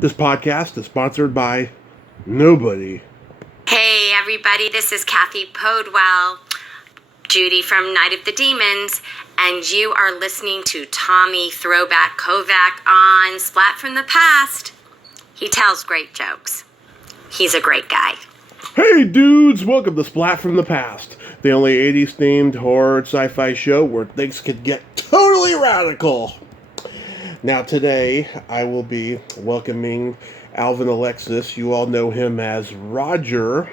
This podcast is sponsored by nobody. Hey everybody, this is Kathy Podwell, Judy from Night of the Demons, and you are listening to Tommy Throwback Kovac on Splat from the Past. He tells great jokes. He's a great guy. Hey dudes, welcome to Splat from the Past, the only 80s themed horror sci-fi show where things could get totally radical. Now today, I will be welcoming Alvin Alexis. You all know him as Roger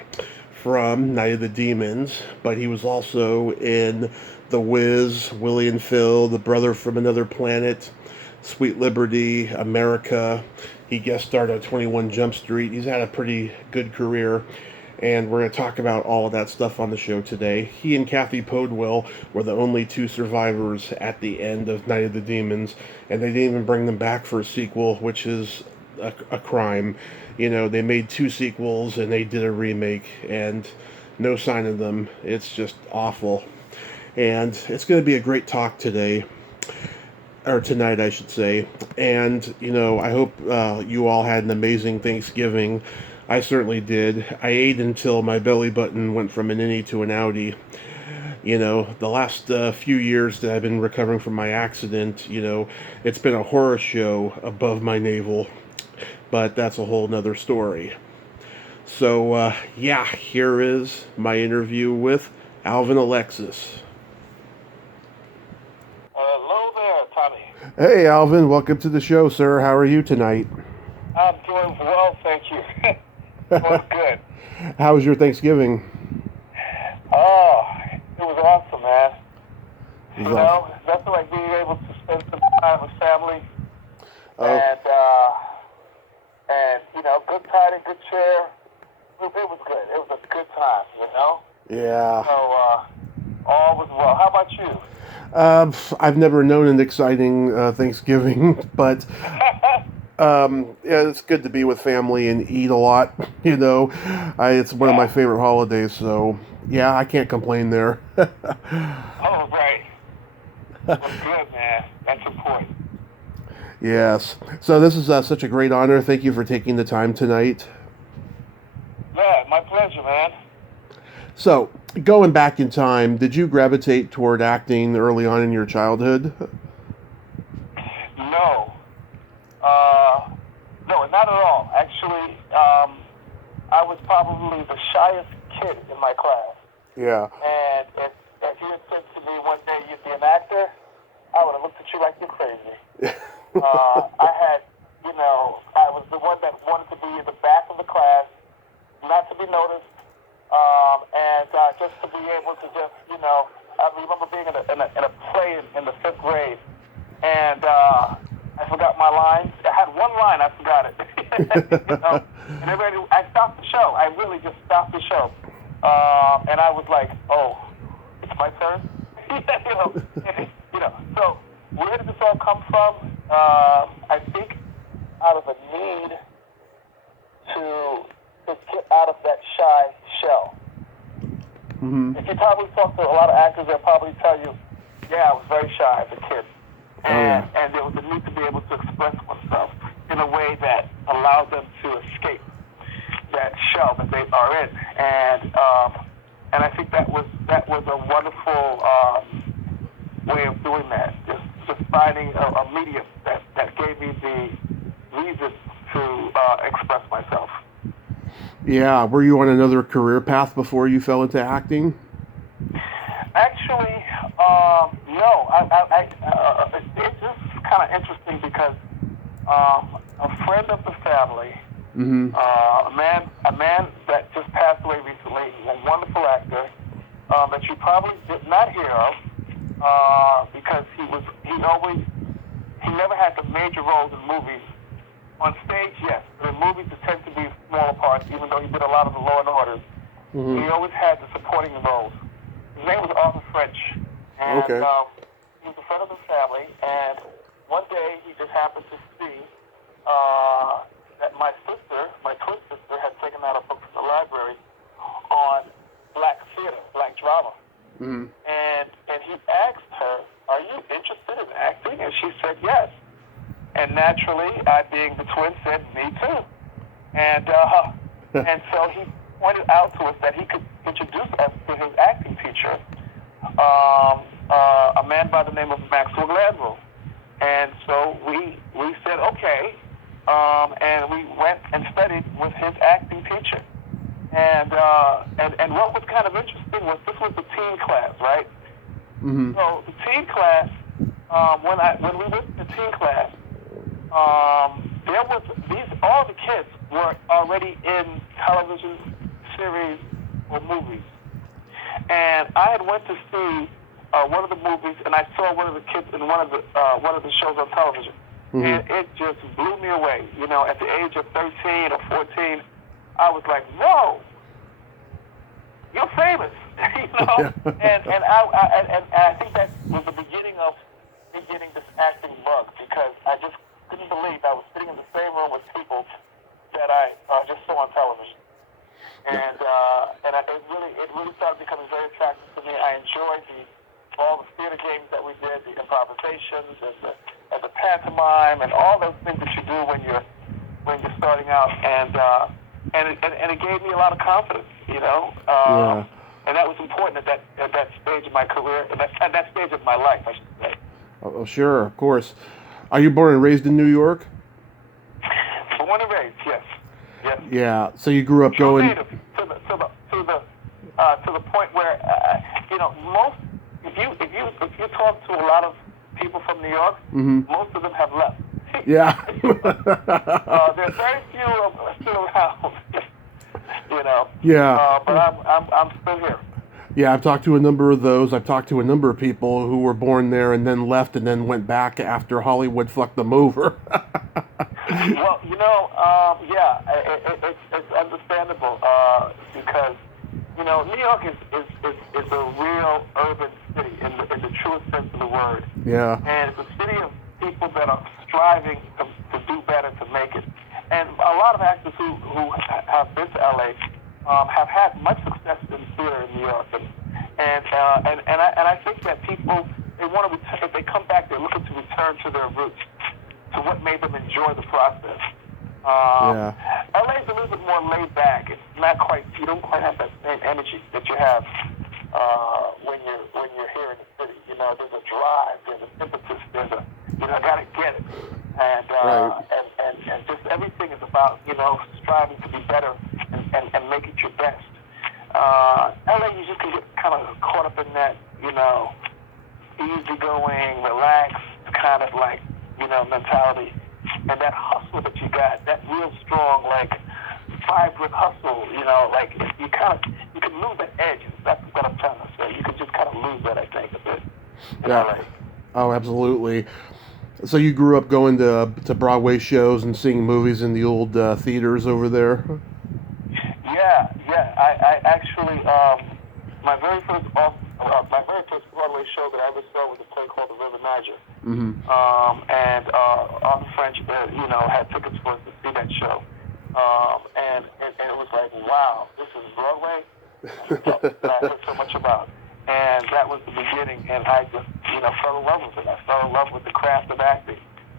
from Night of the Demons, but he was also in The Wiz, Willie and Phil, The Brother from Another Planet, Sweet Liberty, America. He guest starred on 21 Jump Street. He's had a pretty good career, and we're going to talk about all of that stuff on the show today. He and Kathy Podwell were the only two survivors at the end of Night of the Demons, and they didn't even bring them back for a sequel, which is a crime. You know, they made two sequels, and they did a remake, and no sign of them. It's just awful. And it's going to be a great talk today, or tonight, I should say. And, you know, I hope you all had an amazing Thanksgiving. I certainly did. I ate until my belly button went from an innie to an outie. You know, the last few years that I've been recovering from my accident, you know, it's been a horror show above my navel. But that's a whole nother story. So, yeah, here is my interview with Alvin Alexis. Hello there, Tommy. Hey, Alvin, welcome to the show, sir. How are you tonight? I'm doing well, thank you. Doing good. How was your Thanksgiving? Oh, it was awesome, man. It was You know, nothing like being able to spend some time with family. Oh. And you know, good tide and good cheer. It was good. It was a good time, you know? Yeah. So, all was well. How about you? I've never known an exciting Thanksgiving, but yeah, it's good to be with family and eat a lot. You know, it's one of my favorite holidays, so yeah, I can't complain there. Oh, right. That's good, man. That's important. Yes. So this is such a great honor. Thank you for taking the time tonight. Yeah, my pleasure, man. So, going back in time, did you gravitate toward acting early on in your childhood? No. No, not at all. Actually, I was probably the shyest kid in my class. Yeah. And if you had said to me one day you'd be an actor, I would have looked at you like you're crazy. I was the one that wanted to be in the back of the class, not to be noticed, and just to be able to just, you know, I remember being in a play in the 5th grade, and I forgot my lines. I had one line, I forgot it. You know? And I stopped the show. I really just stopped the show. And I was like, oh, it's my turn? you know, so where did this all come from? I think out of a need to get out of that shy shell. Mm-hmm. If you probably talk to a lot of actors, they'll probably tell you, yeah, I was very shy as a kid. And there was a need to be able to express oneself in a way that allowed them to escape that shell that they are in. And I think that was a wonderful way of doing that. Just finding a medium that gave me the reason to express myself. Yeah. Were you on another career path before you fell into acting? Actually, no. It's just kind of interesting because a friend of the family, Mm-hmm. a man that just passed away recently, a wonderful actor that you probably did not hear of because he never had the major roles in movies. On stage, yes. But in movies, it tends to be smaller parts, even though he did a lot of the Law and Orders. Mm-hmm. He always had the supporting roles. His name was Arthur French. And Okay. he was a friend of the family, and one day he just happened to see that my twin sister, had taken out a book from the library on black theater, black drama. Mm-hmm. And he asked her, "Are you interested in acting?" And she said yes. And naturally, I being the twin said, me too. And so he pointed out to us that he could introduce us to his acting teacher, a man by the name of Maxwell Gladwell. And so we said, okay, and we went and studied with his acting teacher. And what was kind of interesting was this was the teen class, right? Mm-hmm. So the teen class, when we went to the teen class, there was all the kids were already in television series or movies, and I had went to see one of the movies, and I saw one of the kids in one of the shows on television, and it just blew me away. You know, at the age of 13 or 14, I was like, "Whoa, you're famous!" you know, and I think that was the beginning of me getting this acting bug, because I just couldn't believe I was sitting in the same room with people that I just saw on television, and it really started becoming very attractive to me. I enjoyed all the theater games that we did, the improvisations and the pantomime and all those things that you do when you're starting out, and it gave me a lot of confidence, you know. And that was important at that stage of my career, at that stage of my life, I should say. Oh, sure, of course. Are you born and raised in New York? Born and raised, yes. Yes. Yeah. So you grew up going native to the point where you know, most if you talk to a lot of people from New York, most of them have left. Yeah. There's very few of them still around. You know. Yeah. But I'm still here. Yeah, I've talked to a number of those. I've talked to a number of people who were born there and then left and then went back after Hollywood fucked them over. Well, you know, it's understandable because, you know, New York is a real urban city in the truest sense of the word. Yeah. And it's a city of people that are striving to do better, to make it. And a lot of actors who have been to LA have had much success in theater in New York, and I think that people, they want to return. If they come back, they're looking to return to their roots, to what made them enjoy the process. LA is a little bit more laid back. It's not quite. You don't quite have that same energy that you have when you're here in the city. You know, there's a drive, there's an impetus, there's a, you know, I gotta get it, and just everything is about, you know, striving to be better and make it your best. LA, you just can get kind of caught up in that, you know, easygoing, relaxed kind of like, you know, mentality, and that hustle that you got, that real strong, like, vibrant hustle, you know, like, you can lose that edge. That's what I'm trying to say. You can just kind of lose that, I think, a bit. Yeah. LA. Oh, absolutely. So you grew up going to Broadway shows and seeing movies in the old theaters over there? Yeah. I actually, my very first Broadway show that I ever saw was a play called The River Niger. And Arthur French, you know, had tickets for us to see that show. And it was like, wow, this is Broadway that I heard so much about. And that was the beginning, and I just, you know, fell in love with it. I fell in love with the craft of acting.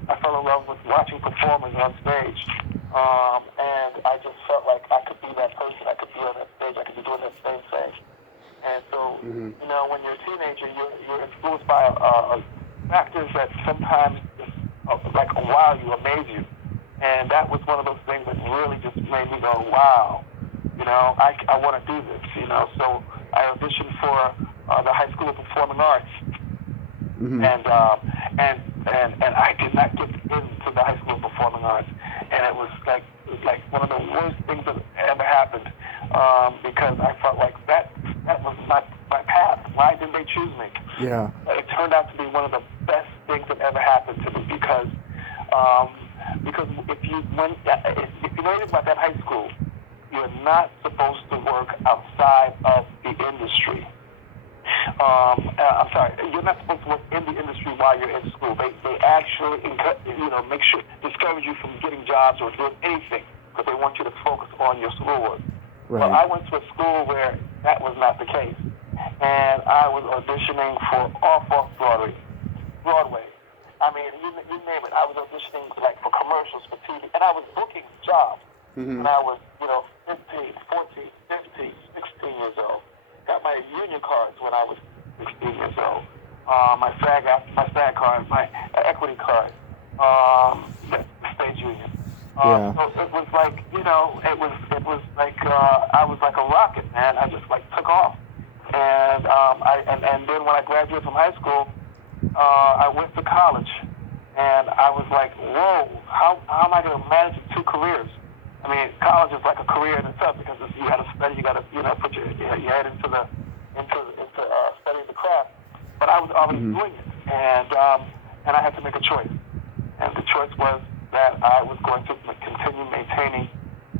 I fell in love with watching performers on stage. And I just felt like I could be that person. I could be on that stage. I could be doing that same thing. And so, you know, when you're a teenager, you're influenced by factors that sometimes just, like, wow, you, amaze you. And that was one of those things that really just made me go, wow, you know, I want to do this, you know. So I auditioned for the High School of Performing Arts, and I did not get into the High School of Performing Arts, and it was like one of the worst things that ever happened, because I felt like that was not my path. Why didn't they choose me? Yeah. It turned out to be one of the best things that ever happened to me, because if you know anything about that high school, you're not supposed to work outside of the industry. I'm sorry, you're not supposed to work in the industry while you're in school. They actually, you know, discourage you from getting jobs or doing anything, because they want you to focus on your schoolwork. Right. Well, I went to a school where that was not the case, and I was auditioning for off Broadway, I mean, you name it. I was auditioning like for commercials for TV, and I was booking jobs when I was, 15, 14, 15, 16 years old. Got my union cards when I was 16 years old. My SAG card, my equity card, the state union. Yeah. So it was like, it was like I was like a rocket, man. I just like took off, and and then when I graduated from high school, I went to college, and I was like, whoa, how am I going to manage two careers? I mean, college is like a career in itself because you got to study, you got to put your head into studying the craft. But I was already doing it, and I had to make a choice, and the choice was that I was going to continue maintaining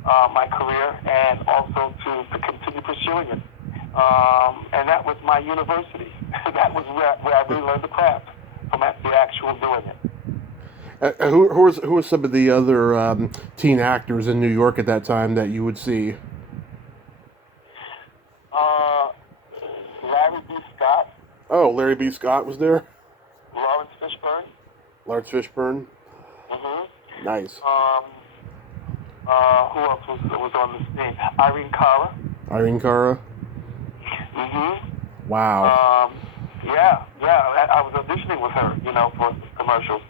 my career and also to continue pursuing it. And that was my university. That was where I really learned the craft from the actual doing it. Who were some of the other teen actors in New York at that time that you would see? Larry B. Scott. Oh, Larry B. Scott was there? Lawrence Fishburne. Lawrence Fishburne? Mm-hmm. Nice. Who else was on the scene? Irene Cara. Irene Cara? Mm-hmm. Wow. Yeah. I was auditioning with her, for commercials.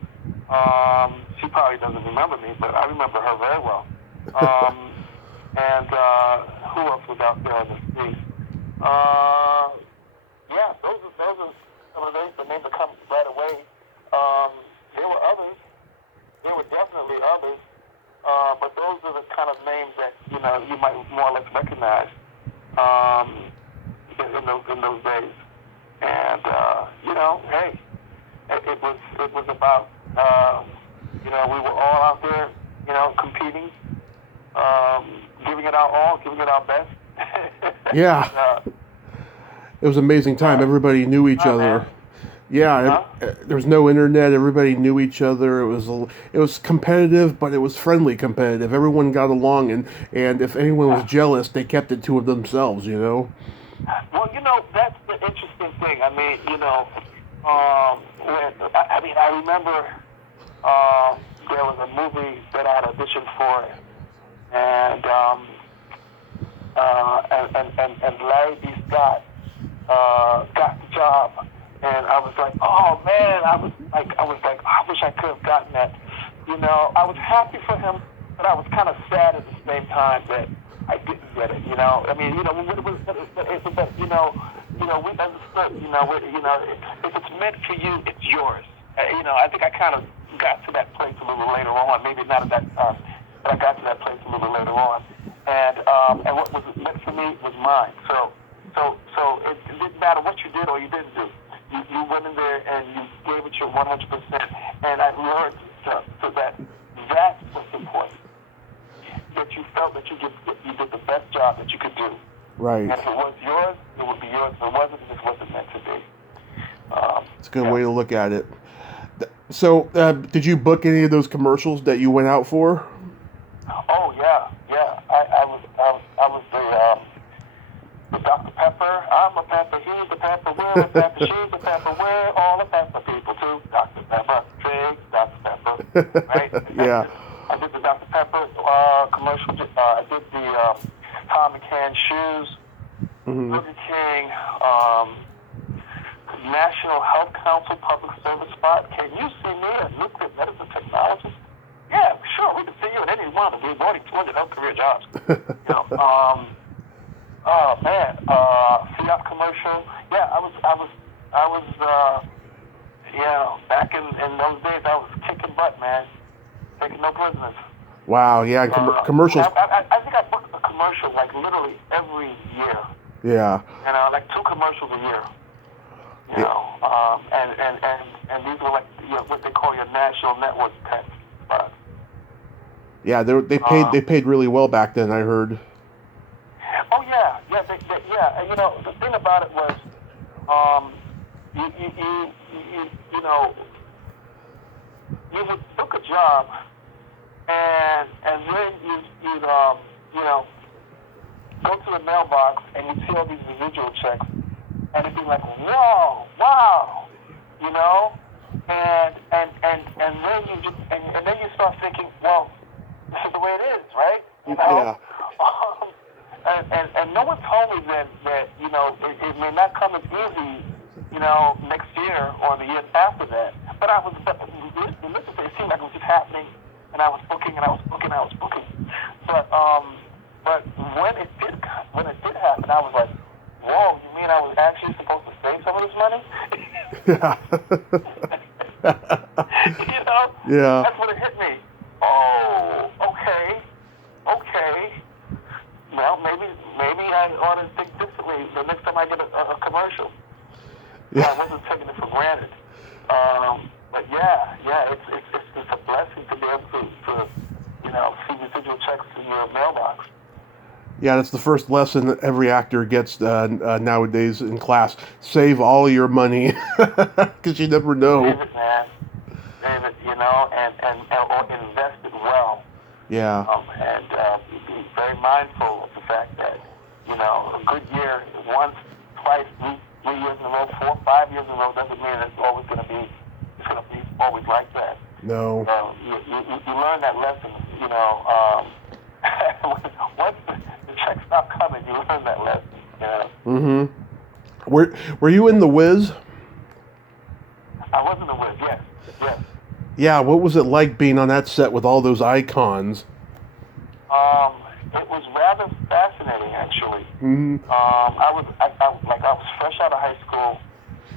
She probably doesn't remember me, but I remember her very well. And who else was out there on the scene? Yeah, those are some of the names that come right away. There were others. There were definitely others. But those are the kind of names that, you might more or less recognize in those days. And, hey, it was about, we were all out there, competing, giving it our all, giving it our best. Yeah. It was an amazing time. Everybody knew each other. Man. Yeah, there was no internet. Everybody knew each other. It was competitive, but it was friendly competitive. Everyone got along, and if anyone was jealous, they kept it to themselves. Well, that's the interesting thing. I mean, I remember there was a movie that I had auditioned for, and Larry B. Scott got the job. And I was like, oh man, I was like, I wish I could have gotten that. I was happy for him, but I was kind of sad at the same time that I didn't get it. I mean, we understood. If it's meant for you, it's yours. I think I kind of got to that place a little later on. Maybe not at that time, but I got to that place a little later on. And what was meant for me was mine. So it didn't matter what you did or you didn't do. You went in there and you gave it your 100%, and I learned that was important. That you felt that you did the best job that you could do. Right. And if it was yours, it would be yours. If it wasn't, it just wasn't meant to be. It's a good way to look at it. So, did you book any of those commercials that you went out for? Oh yeah. I was the Dr. Pepper. I'm a Pepper. He's a Pepper. We're a Pepper. She's a Pepper. We're all the Pepper people too. Dr. Pepper. Big Dr. Pepper. Right? Yeah. I did the Dr. Pepper commercial. I did the Tom McCann shoes. Burger King. National Health Council public service spot. Can you see me as nuclear medicine technologist? Yeah, sure. We can see you at any one of these more than 200 health career jobs. Oh man, Fiat commercial. Yeah, I was. Back in those days, I was kicking butt, man. Taking no prisoners. Wow. Yeah. Commercials. I think I booked a commercial like literally every year. Yeah. Like 2 commercials a year. And these were like what they call your national network type spots. Yeah, they paid really well back then, I heard. Oh yeah. And, the thing about it was, you would book a job, and then you'd go to the mailbox and you'd see all these residual checks, and it'd be like, wow, and way it is, right? You know? Yeah. And no one told me that you know, it may not come as easy, you know, next year or the years after that. But I was, listen, it seemed like it was just happening, and I was booking, and I was booking, and I was booking. But when it did happen, I was like, whoa, you mean I was actually supposed to save some of this money? Yeah. You know? Yeah. That's when it hit me. Oh, okay. Well, maybe I ought to think differently the next time I get a commercial. Yeah. I wasn't taking it for granted. But yeah, it's a blessing to be able to you know, see residual checks in your mailbox. Yeah, that's the first lesson that every actor gets nowadays in class. Save all your money, because you never know. Save it, man. Save it, you know, and or invest it well. Yeah. And be very mindful of the fact that, you know, a good year, once, twice, 3 years in a row, 4, 5 years in a row doesn't mean it's always going to be always like that. No. So you learn that lesson, you know. Once the checks stop coming, you learn that lesson. You know? Mm-hmm. Were you in The Wiz? I was in The Wiz, yes. Yeah, what was it like being on that set with all those icons? It was rather fascinating, actually. Mm-hmm. I was fresh out of high school,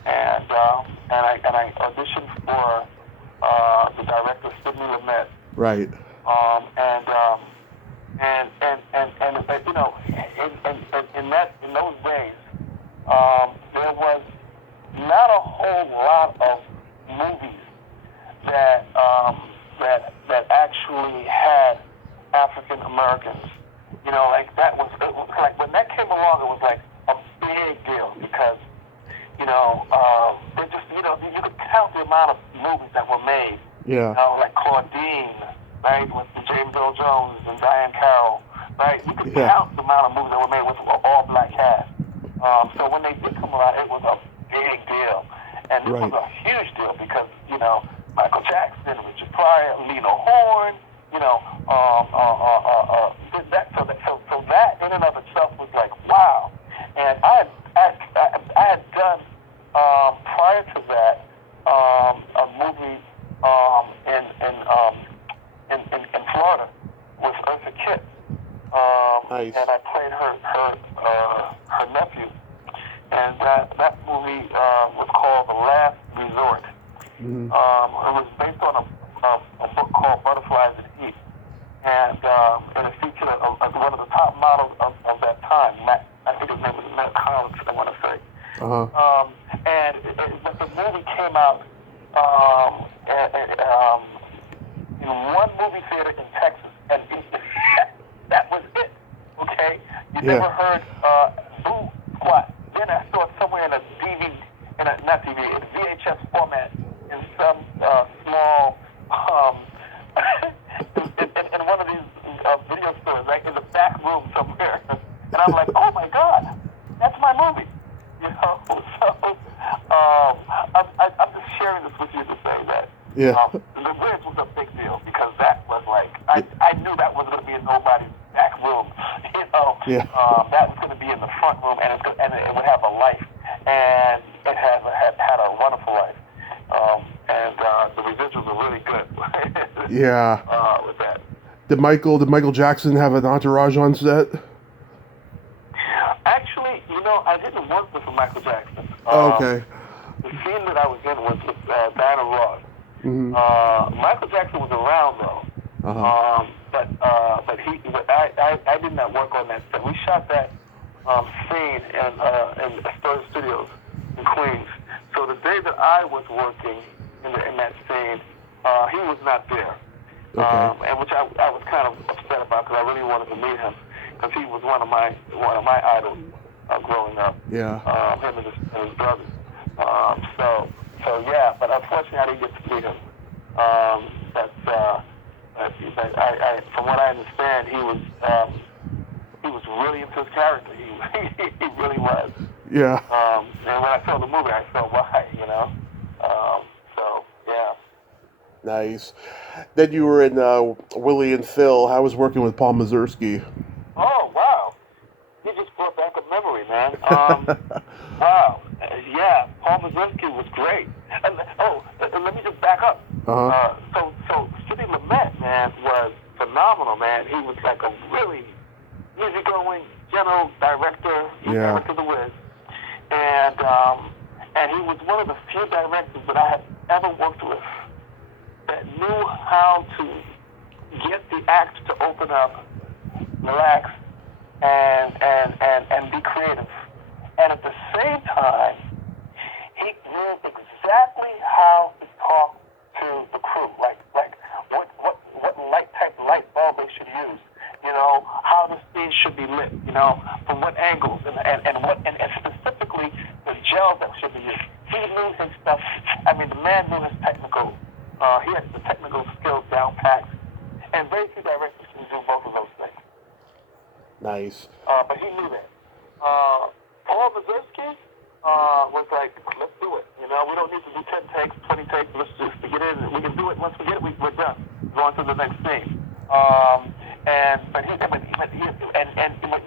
and I auditioned for the director Sidney Lumet. Right. And you know, in those days, there was not a whole lot of movies that actually had African Americans. You know, like it was like when that came along, it was like a big deal because, you know, it just, you know, you could count the amount of movies that were made. Yeah. You know, like Claudine, right, with James Earl Jones and Diane Carroll, right? You could count the amount of movies that were made with all black cast. So when they did come around, it was a big deal. And this was a huge deal because, you know, Michael Jackson, Richard Pryor, Lena Horne, you know, so that in and of itself was like, wow. And I had done, prior to that, a movie in Florida with Eartha Kitt. Nice. And I played her nephew. And that movie was called The Last Resort. Mm-hmm. It was based on a book called Butterflies that Eat. And it featured one of the top models of that time, Matt, I think his name was Matt Collins, I want to say. Uh-huh. But the movie came out in one movie theater in Texas, and that was it. Okay, you never heard Boo Squat. Then I saw it somewhere in a VHS format in some small in one of these video stores, like in the back room somewhere. And I'm like, oh my God, that's my movie. You know, so I'm just sharing this with you to say that The Wiz was a big deal because that was like, I knew that was going to be in nobody's back room. You know, that was going to be in the front room, and it would have a life, and it had a wonderful life. And the residuals are really good. With that. Did Michael Jackson have an entourage on set? Actually, you know, I didn't work with Michael Jackson. Okay. The scene that I was in was with Diana Ross. Mm-hmm. Michael Jackson was around though. Uh-huh. But I did not work on that set. We shot that scene in Astoria Studios in Queens. So the day that I was working in that scene, he was not there. Okay. And which I was kind of upset about because I really wanted to meet him because he was one of my idols growing up. Yeah. Him and his brothers. So yeah, but unfortunately I didn't get to meet him. From what I understand, he was really into his character. He really was. Yeah. And when I saw the movie, I saw why. You know. So yeah. Nice. Then you were in Willie and Phil. How was working with Paul Mazursky? Oh, wow. You just brought back a memory, man. Wow. Yeah, Paul Mazursky was great. And, let me just back up. Uh-huh. So Sidney Lumet, man, was phenomenal, man. He was like a really easygoing general director. He directed The Wiz. And he was one of the few directors that I have ever worked with that knew how to get the act to open up, relax, and be creative. And at the same time, he knew exactly how to talk to the crew, like what type of light bulb they should use, how the scene should be lit, from what angles and specifically the gel that should be used. He knew his stuff. I mean, the man knew his technical. He had the technical skills down packed, and very few directors can do both of those things. Nice. But he knew that. Paul Mazursky was like, let's do it. We don't need to do 10 takes, 20 takes. Let's just get in. We can do it. Once we get it, we're done. Go on to the next scene. But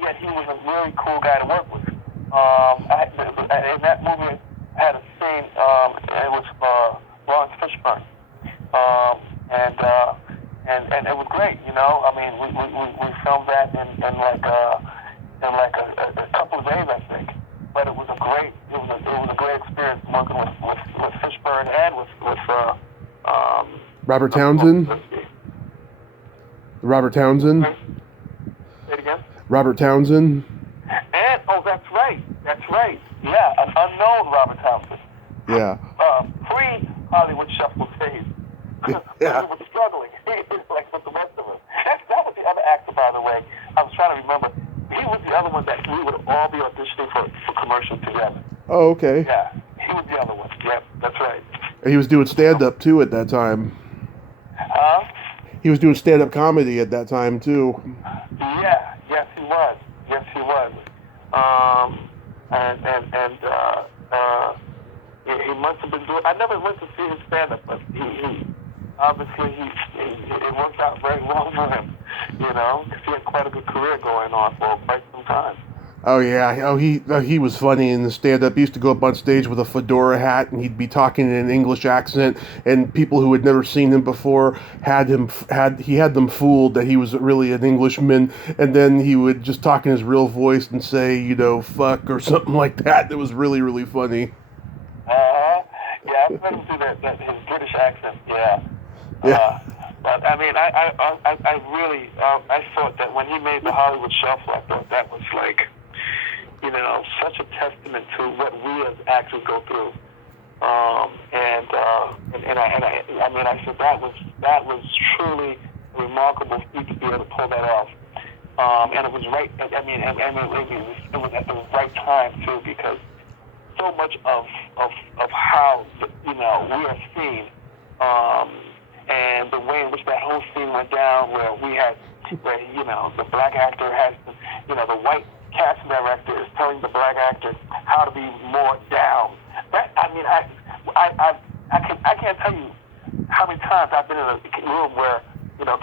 yet he was a really cool guy to work with. In that movie, I had a scene. It was Lawrence Fishburne, and it was great. I mean, we filmed that in like a couple of days, I think. But it was a great experience working with Fishburne and with Robert Townsend. Robert Townsend. Say it again. Robert Townsend. And that's right. Yeah, an unknown Robert Townsend. Yeah. Pre-Hollywood Shuffle days. Yeah. He was struggling, like with the rest of us. That was the other actor, by the way. I was trying to remember. He was the other one that we would all be auditioning for commercials together. Oh, okay. Yeah, he was the other one. Yep, that's right. He was doing stand-up, too, at that time. Huh? He was doing stand-up comedy at that time, too. Yeah, yes, he was. He must have been doing. I never went to see his stand-up, but he obviously it worked out very well for him, because he had quite a good career going on for quite some time. Oh yeah, he was funny in the stand-up. He used to go up on stage with a fedora hat, and he'd be talking in an English accent, and people who had never seen him before had them fooled that he was really an Englishman, and then he would just talk in his real voice and say, fuck or something like that. That was really, really funny. Yeah, I've heard him do that his British accent. Yeah. Yeah. But I mean, I really I thought that when he made the Hollywood Shuffle, I thought that was like, such a testament to what we as actors go through. I said that was truly a remarkable feat to be able to pull that off. And it was right. It was at the right time too, because so much of how we are seen, and the way in which that whole scene went down, where the black actor has the white casting director is telling the black actor how to be more down. I can't tell you how many times I've been in a room where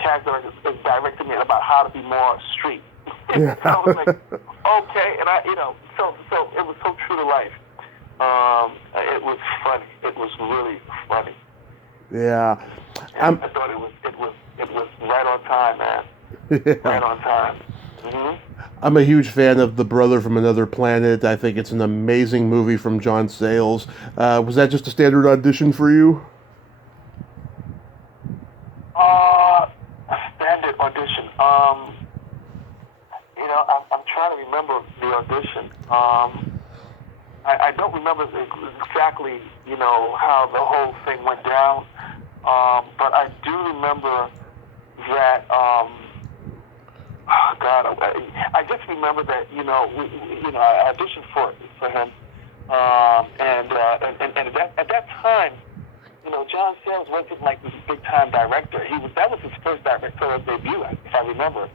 casting director is directing me about how to be more street. Yeah. So I was like, okay, and so it was so true to life. It was funny. It was really funny. Yeah. I thought it was right on time, man. Yeah. Right on time. Mm-hmm. I'm a huge fan of The Brother from Another Planet. I think it's an amazing movie from John Sayles. Was that just a standard audition for you? A standard audition. I'm trying to remember the audition. I don't remember exactly, how the whole thing went down. But I do remember that, I just remember that, I auditioned for him. And at that time, John Sayles wasn't like this big time director. That was his first directorial debut, if I remember.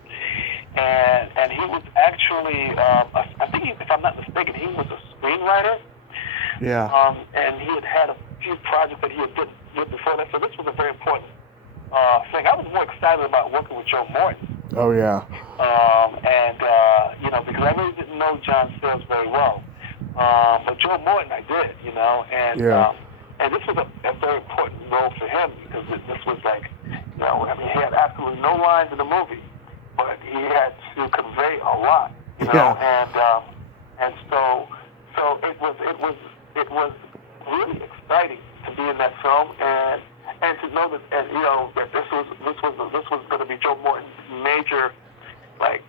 And he was actually, I think, if I'm not mistaken, he was a screenwriter. Yeah. And he had a few projects that he had did before that. So this was a very important thing. I was more excited about working with Joe Morton. Oh, yeah. Because I really didn't know John Sayles very well. But Joe Morton, I did, and this was a very important role for him because this was like, he had absolutely no lines in the movie, but he had to convey a lot, and so it was really exciting to be in that film and to know that that this was going to be Joe Morton's major break,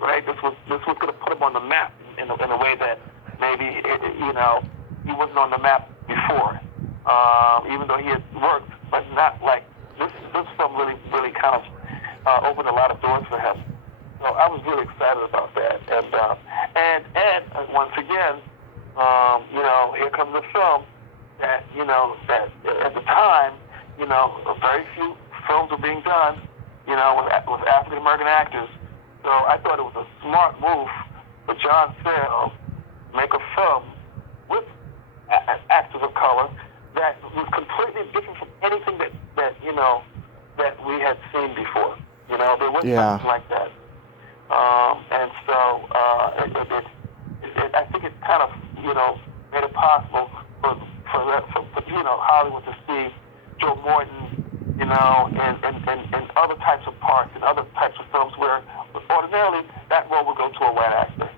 right? This was going to put him on the map in a way that maybe he wasn't on the map before, even though he had worked, but not like this film really kind of opened a lot of doors for him. So I was really excited about that, and once again, here comes a film that that at the time, very few films were being done, with African American actors. So I thought it was a smart move for John Sayles to make a film with actors of color that was completely different from anything that we had seen before. There was something like that. And so I think it kind of made it possible for Hollywood to see Joe Morton, in other types of parts and other types of films where ordinarily that role would go to a white actor.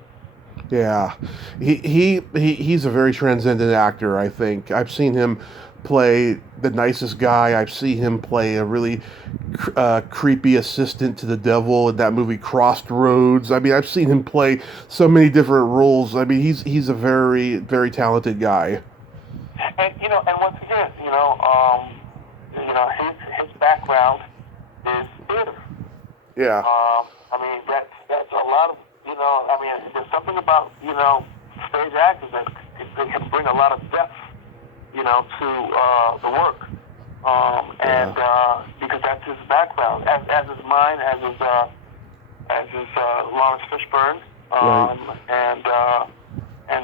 Yeah, he's a very transcendent actor. I think I've seen him play the nicest guy. I've seen him play a really creepy assistant to the devil in that movie Crossroads. I mean, I've seen him play so many different roles. I mean, he's a very, very talented guy. And and once again, his background is theater. Yeah. I mean, that's a lot of there's something about stage actors that they can bring a lot of depth to the work, because that's his background, as is mine, as is Lawrence Fishburne, and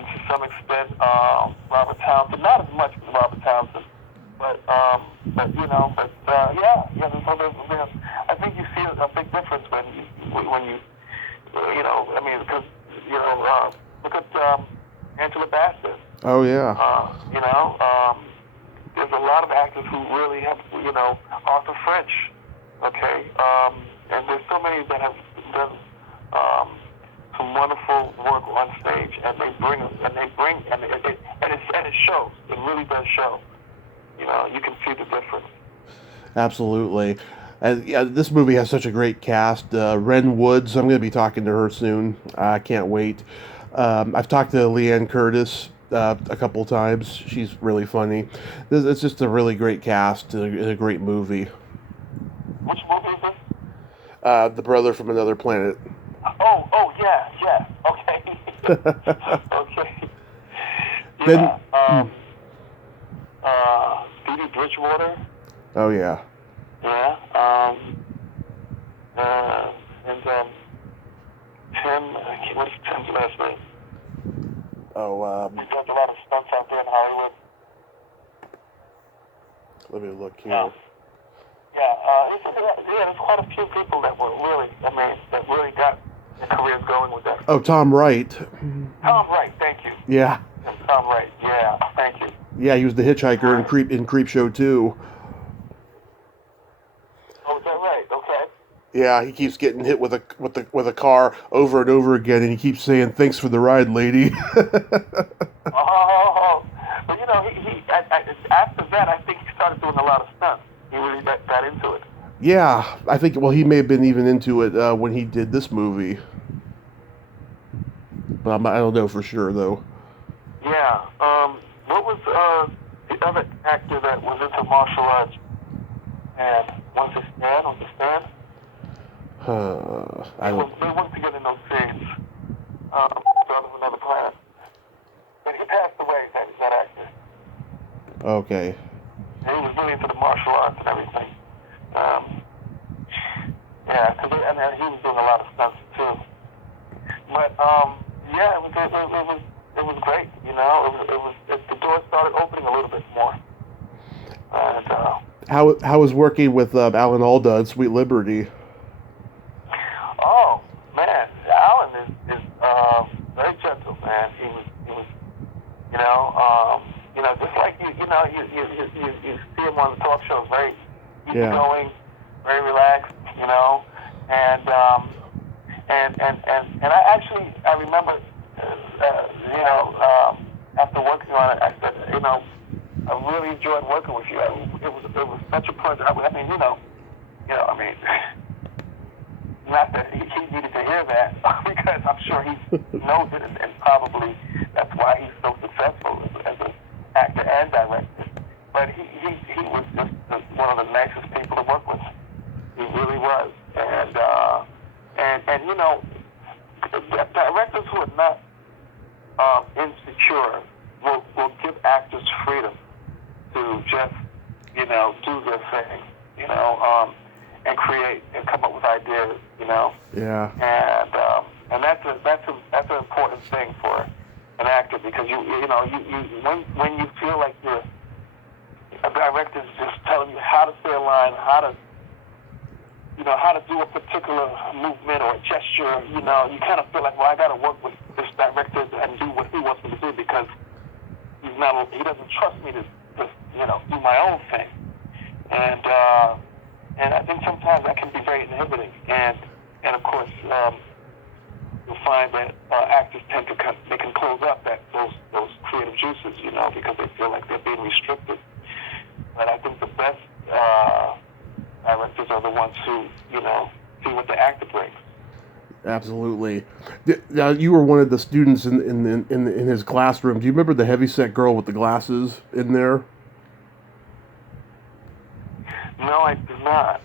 to some extent Robert Townsend, not as much as Robert Townsend, but so there's I think you see a big difference when you because look at Angela Bassett. Oh yeah. There's a lot of actors who really have, Arthur French, okay, and there's so many that have done some wonderful work on stage, and it shows. It really does show. You can see the difference. Absolutely. And this movie has such a great cast. Ren Woods, I'm going to be talking to her soon. I can't wait. I've talked to Leanne Curtis a couple times. She's really funny. It's just a really great cast and a great movie. Which movie is this? The Brother from Another Planet. Oh, yeah. Okay. Okay. Then, Phoebe Bridgewater. Oh yeah. Yeah. And Tim. What's Tim's last name? Oh. He does a lot of stunts out there in Hollywood. Let me look here. There's quite a few people that were really, that really got their careers going with that. Oh, Tom Wright. Tom Wright, thank you. Yeah. Tom Wright, yeah, thank you. Yeah, he was the hitchhiker in Creepshow 2. Oh, is that right? Okay. Yeah, he keeps getting hit with a car over and over again, and he keeps saying, "Thanks for the ride, lady." Oh, but he after that, I think he started doing a lot of stunts. He really got into it. Yeah, I think. Well, he may have been even into it when he did this movie, but I don't know for sure though. Yeah. What was the other actor that was into martial arts and went to stand on the stand? They worked together in those scenes. Brother from Another Planet. But he passed away, that actor. Okay. And he was really into the martial arts and everything. Because he was doing a lot of stunts too. But it was great. The doors started opening a little bit more. And how was working with Alan Alda at Sweet Liberty? Oh man, Alan is very gentle, man. He was just like you see him on the talk shows, very easygoing, very relaxed, and I remember, after working on it, I said, I really enjoyed working with you. It was such a pleasure. Not that he needed to hear that, because I'm sure he knows it, and probably that's why he's so successful as an actor and director. But he was just one of the nicest people to work with. He really was. And directors who are not insecure will give actors freedom to just, do their thing, and create and come up with ideas, Yeah. And that's an important thing for an actor, because when you feel like a director's just telling you how to say a line, how to do a particular movement or a gesture, you kind of feel like, well, I got to work with this director and do what he wants me to do, because he doesn't trust me to do my own thing. And I think sometimes that can be very inhibiting. And of course, you'll find that actors tend to they can close up those creative juices, because they feel like they're being restricted. But I think the best directors are the ones who, see what the actor brings. Absolutely. Now, you were one of the students in his classroom. Do you remember the heavyset girl with the glasses in there? No, I do not.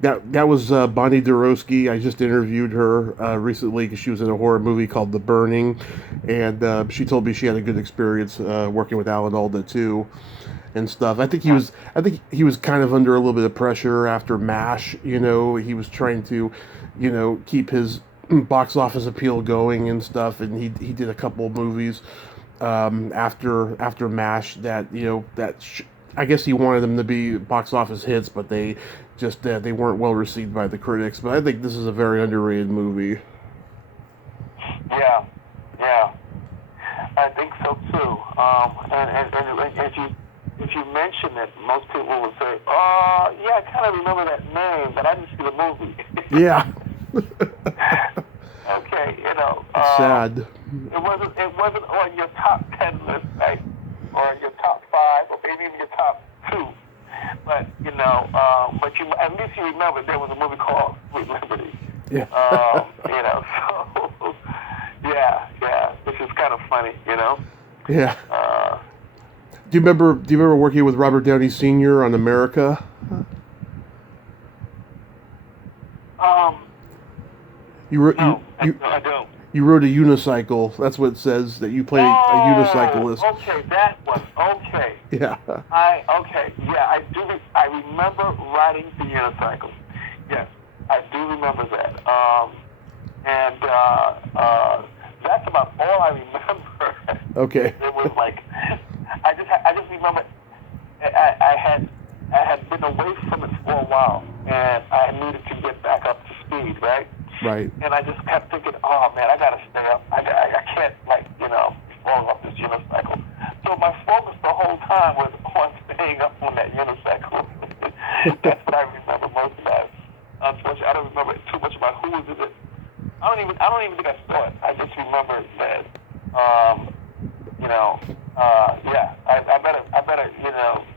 That was Bonnie Dorosky. I just interviewed her recently because she was in a horror movie called The Burning, and she told me she had a good experience working with Alan Alda too, and stuff. I think he was kind of under a little bit of pressure after MASH. He was trying to, keep his box office appeal going and stuff, and he did a couple of movies after MASH that I guess he wanted them to be box office hits, but they just they weren't well received by the critics. But I think this is a very underrated movie. Yeah, I think so too. And if you mention it, most people will say, "Oh, yeah, I kind of remember that name, but I didn't see the movie." Yeah. Okay, It's sad. It wasn't on your top 10 list, right? Or your top 5, or maybe even your top 2. But but you at least you remember there was a movie called Sweet Liberty. Yeah. So yeah, which is kind of funny, Yeah. Do you remember working with Robert Downey Sr. on America? I don't. You rode a unicycle. That's what it says, that you played a unicyclist. Okay, that one. Okay. Yeah. I do. I remember riding the unicycle. Yes, I do remember that. That's about all I remember. Okay. It was like I just remember I had been away from it for a while, and I needed to get back up to speed, right? Right. And I just kept thinking, oh man, I gotta stay up. I can't fall off this unicycle. So my focus the whole time was on staying up on that unicycle. That's what I remember most about it. Unfortunately, I don't remember too much about who was in it. I don't even think I saw it. I just remember that. I better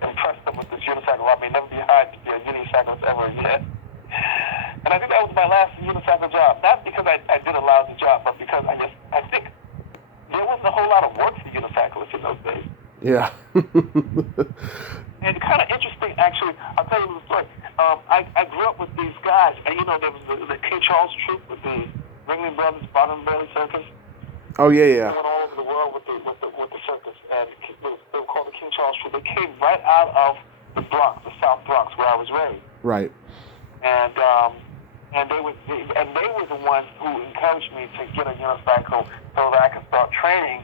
impress them with this unicycle. I may never be hired to be a unicyclist ever again. And I think that was my last unicycle job. Not because I did a lousy job, but because I think there wasn't a whole lot of work for unicyclists in those days. Yeah. And kind of interesting, actually, I'll tell you the story. I grew up with these guys, and there was the King Charles troupe with the Ringling Brothers, Bottom Bailey Circus. Oh yeah. They went all over the world with the circus, and they were called the King Charles troupe. They came right out of the Bronx, the South Bronx, where I was raised. Right. And they were the ones who encouraged me to get a unicycle so that I could start training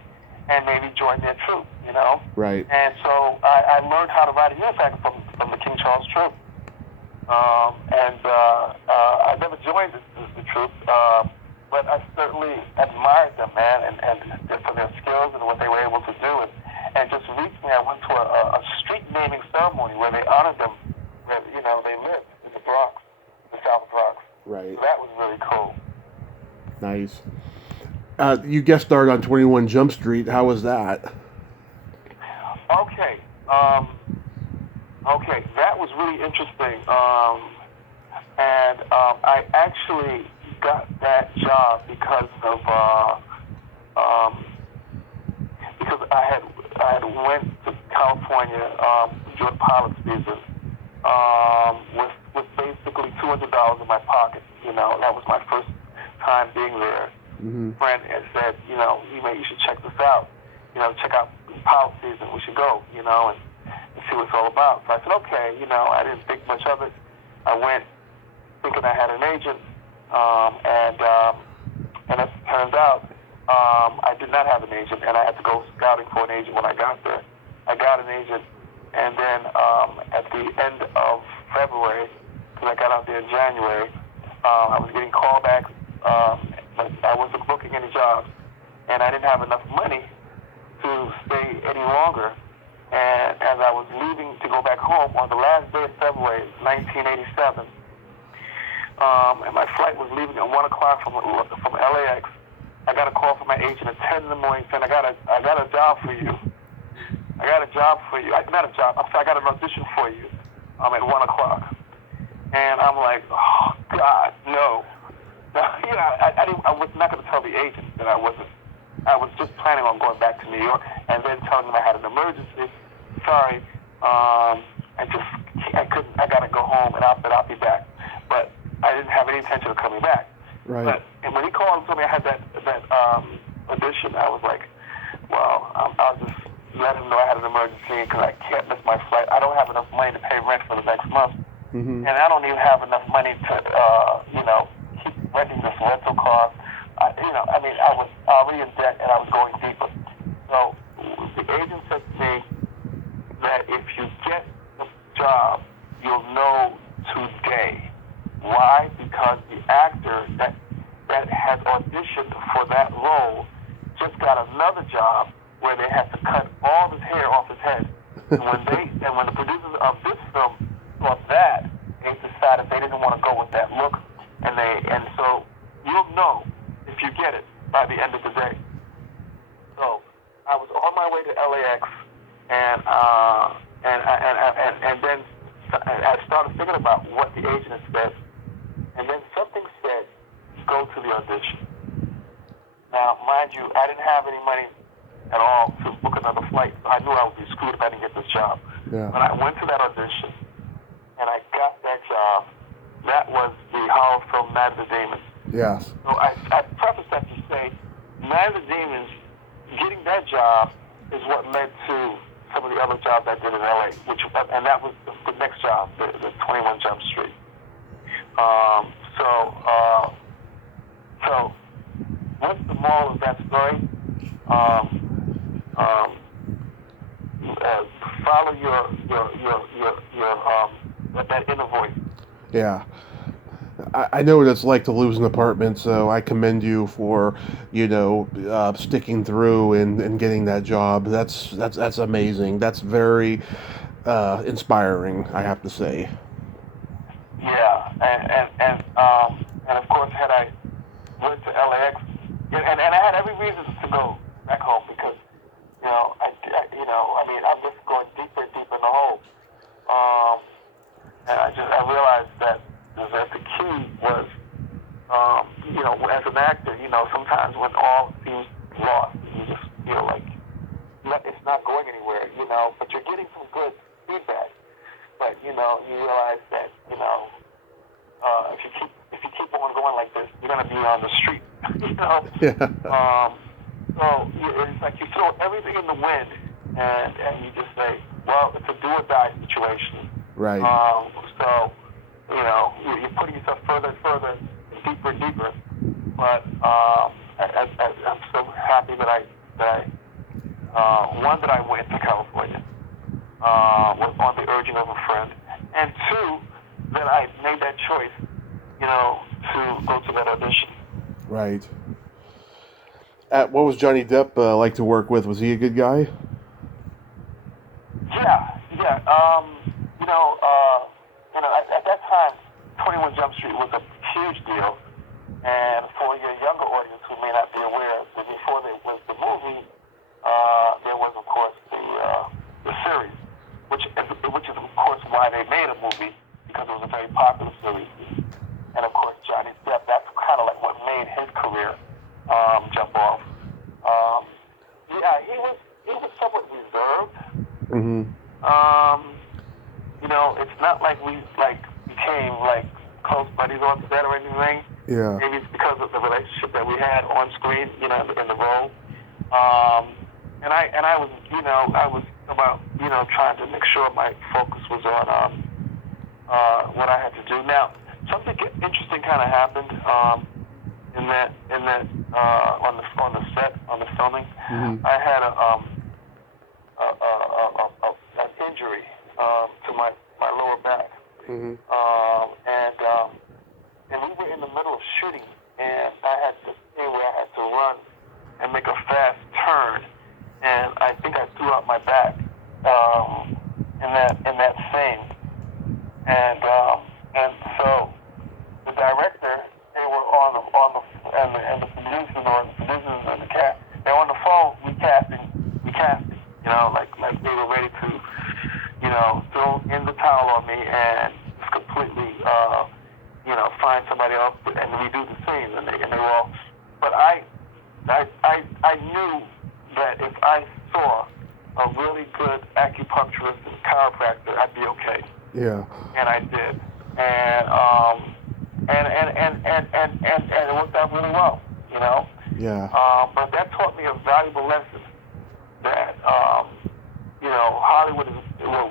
and maybe join their troupe, Right. And so I learned how to ride a unicycle from the King Charles Troop. I never joined the troop, but I certainly admired them, man, and for their skills and what they were able to do. And just recently, I went to a street naming ceremony where they honored them where, they lived in the Bronx, the South Bronx. Right. So that was really cool. Nice. You guest starred on 21 Jump Street. How was that? Okay. That was really interesting. I actually got that job because I had went to California during pilot's season with basically $200 in my pocket. That was my first time being there. Mm-hmm. A friend had said, you should check this out. Check out pilot season. We should go, and see what it's all about. So I said, okay. I didn't think much of it. I went thinking I had an agent, and as it turns out, I did not have an agent, and I had to go scouting for an agent when I got there. I got an agent, and then at the end of February, because I got out there in January, I was getting callbacks, but I wasn't booking any jobs, and I didn't have enough money to stay any longer. And as I was leaving to go back home on the last day of February, 1987, and my flight was leaving at 1 o'clock from LAX, I got a call from my agent at 10 in the morning saying, I got a job for you. I got a job for you. Not a job. I got an audition for you at 1 o'clock. And I'm like, oh, God, no. I was not going to tell the agent that I wasn't. I was just planning on going back to New York and then telling them I had an emergency. Sorry, I couldn't. I got to go home and I'll be back. But I didn't have any intention of coming back. Right. But and when he called and told me I had that audition, I was like, well, I'll just let him know I had an emergency because I can't miss my flight. I don't have enough money to pay rent for the next month, Mm-hmm. and I don't even have enough money to keep renting this rental car. I was already in debt and I was going deeper. So the agent said to me that if you get the job, you'll know today. Why? Because the actor that had auditioned for that role just got another job where they had to cut all his hair off his head. And when the producers of this film saw that, they decided they didn't want to go with that look, and so you'll know if you get it by the end of the day. So I was on my way to LAX, and then I started thinking about what the agent said, and then something said, go to the audition. Now, mind you, I didn't have any money at all to book another flight. I knew I would be screwed if I didn't get this job. Yeah. But I went to that audition, and I got that job. That was the horror film Night of the Demons. Yes. So I preface that to say, Night of the Demons, getting that job is what led to some of the other jobs I did in LA, and that was the next job, the 21 Jump Street. So what's the moral of that story? Follow your that inner voice. Yeah. I know what it's like to lose an apartment, so I commend you for, sticking through and getting that job. That's amazing. That's very inspiring, I have to say. Yeah, and of course, had I went to LAX, and I had every reason to go back home because, I'm just going deeper and deeper in the hole. And I realized that the key was, as an actor, sometimes when all seems lost, you just feel like it's not going anywhere, but you're getting some good feedback. But, you realize that, if you keep on going like this, you're going to be on the street, Yeah. So it's like you throw everything in the wind and you just say, well, it's a do or die situation. Right. So, you're putting yourself further and further, deeper and deeper. But I'm so happy that I went to California, was on the urging of a friend, and two, that I made that choice, to go to that audition. Right. What was Johnny Depp like to work with? Was he a good guy? Yeah. At that time, 21 Jump Street was a huge deal. And for your younger audience who may not be aware, that before there was the movie, there was, of course, the series, which is, of course, why they made a movie, because it was a very popular series. And, of course, Johnny Depp, that's kind of like what made his career jump off. He was somewhat reserved. Mm-hmm. It's not like we became close buddies on set or anything. Yeah. Maybe it's because of the relationship that we had on screen, in the role. And I was about trying to make sure my focus was on what I had to do. Now, something interesting kind of happened in that on the set, on the filming. Mm-hmm. I had an injury to my lower back. Mm-hmm. And we were in the middle of shooting, and I had this thing where I had to run and make a fast turn, and I think I threw out my back in that scene, and so the director, they were on the producers and the cast, they were on the phone recasting, like they were ready to, throw in the towel on me and just completely, find somebody else and redo the scenes, and they were all. But I knew that if I saw a really good acupuncturist and chiropractor, I'd be okay. Yeah. And I did, and it worked out really well, Yeah. But that taught me a valuable lesson that Hollywood will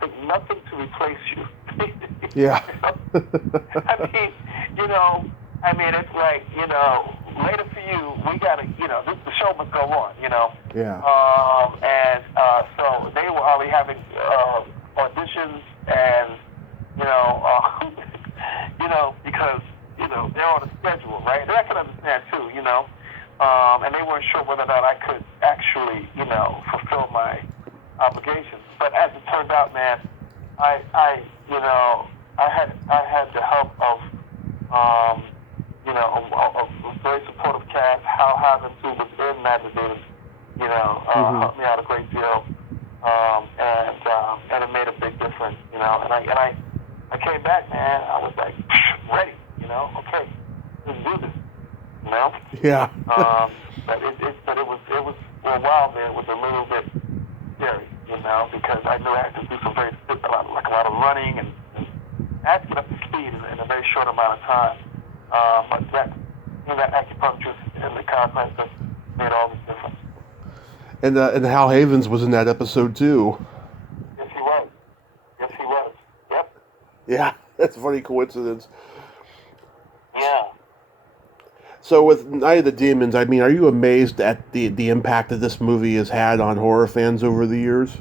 think nothing to replace you. Yeah. It's like, later for you, we gotta, the show must go on, Yeah. So they were already having auditions and, because, they're on a schedule, right? And I can understand too, and they weren't sure whether or not I could actually, fulfill my obligations. But as it turned out, man, I had the help of, a very supportive cast. Hal Havens, who was in Magazine, helped me out a great deal, and it made a big difference, And I came back, man. I was like ready, okay, let's do this, Yeah. But it was for a while there. It was a little bit scary, because I knew I had to do a lot of running and I had to get up to speed in a very short amount of time. But that acupuncturist and the chiropractor made all the difference. And Hal Havens was in that episode too. Yes, he was. Yep. Yeah, that's a funny coincidence. Yeah. So with Night of the Demons, are you amazed at the impact that this movie has had on horror fans over the years?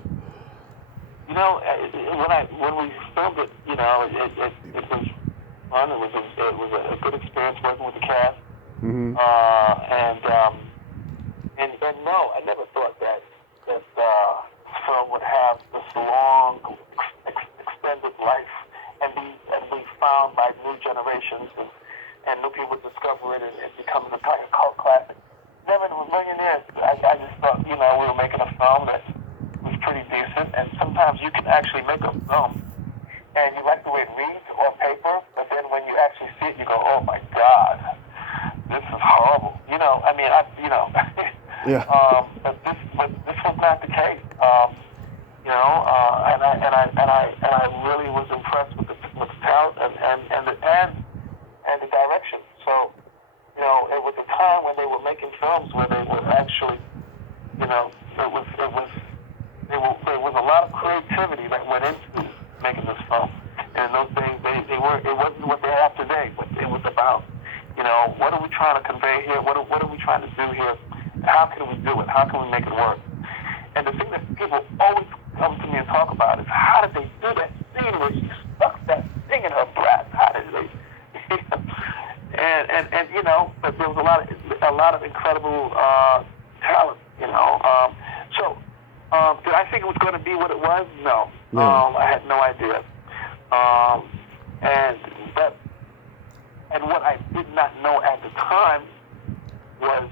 When we filmed it, it was fun. It was a good experience working with the cast. Mm-hmm. And no, I never thought that film would have this long, extended life and be found by new generations and new people discover it and become an entire cult classic. Never in a million years. I just thought, we were making a film that was pretty decent, and sometimes you can actually make a film and you like the way it reads on paper, but then when you actually see it, you go, oh my God, this is horrible. Yeah. But this was not the case. And I really was impressed with the talent and the direction. So, it was a time when they were making films where they were actually, there was a lot of creativity that went into making this film. And those things, it wasn't what they have today, but it was about, what are we trying to convey here? What are we trying to do here? How can we do it? How can we make it work? And the thing that people always come to me and talk about is, how did they do that? scene where she stuck that thing in her breast. How did they? and you know, but there was a lot of incredible talent. You know, so did I think it was going to be what it was? No, I had no idea. And what I did not know at the time was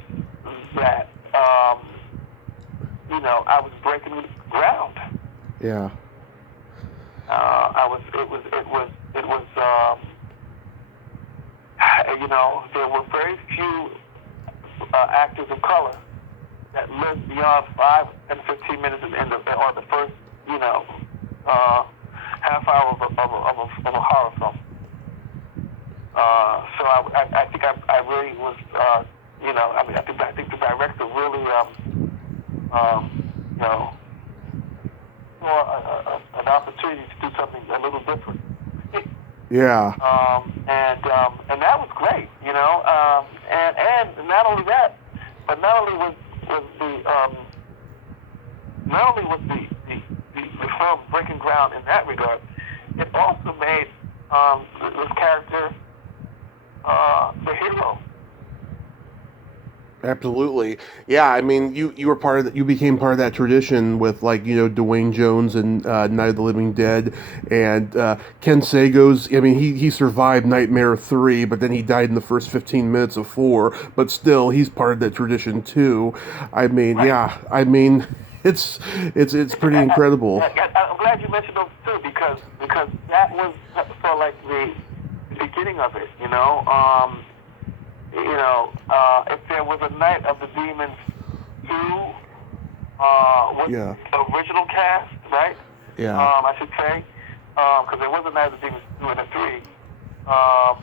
that you know, I was breaking ground. Yeah. You know, there were very few actors of color that lived beyond 5 and 15 minutes or the first, you know, half hour of a horror film. So I think I really was, you know, I mean, I think the director really, you know, saw an opportunity to do something a little different. Yeah. And that was great, you know. And not only that, but not only was the film breaking ground in that regard, it also made this character the hero. Absolutely. Yeah, I mean, you were part of that. You became part of that tradition with, like, you know, Dwayne Jones and Night of the Living Dead, and Ken Sagoes. I mean, he survived Nightmare 3, but then he died in the first 15 minutes of 4. But still, he's part of that tradition too. I mean, Right. yeah. I mean, it's pretty incredible. I'm glad you mentioned those too, because that was sort of like the beginning of it. You know. If there was a Night of the Demons 2, with Yeah. the original cast, right? Yeah. I should say, because there was a Night of the Demons 2 and a 3,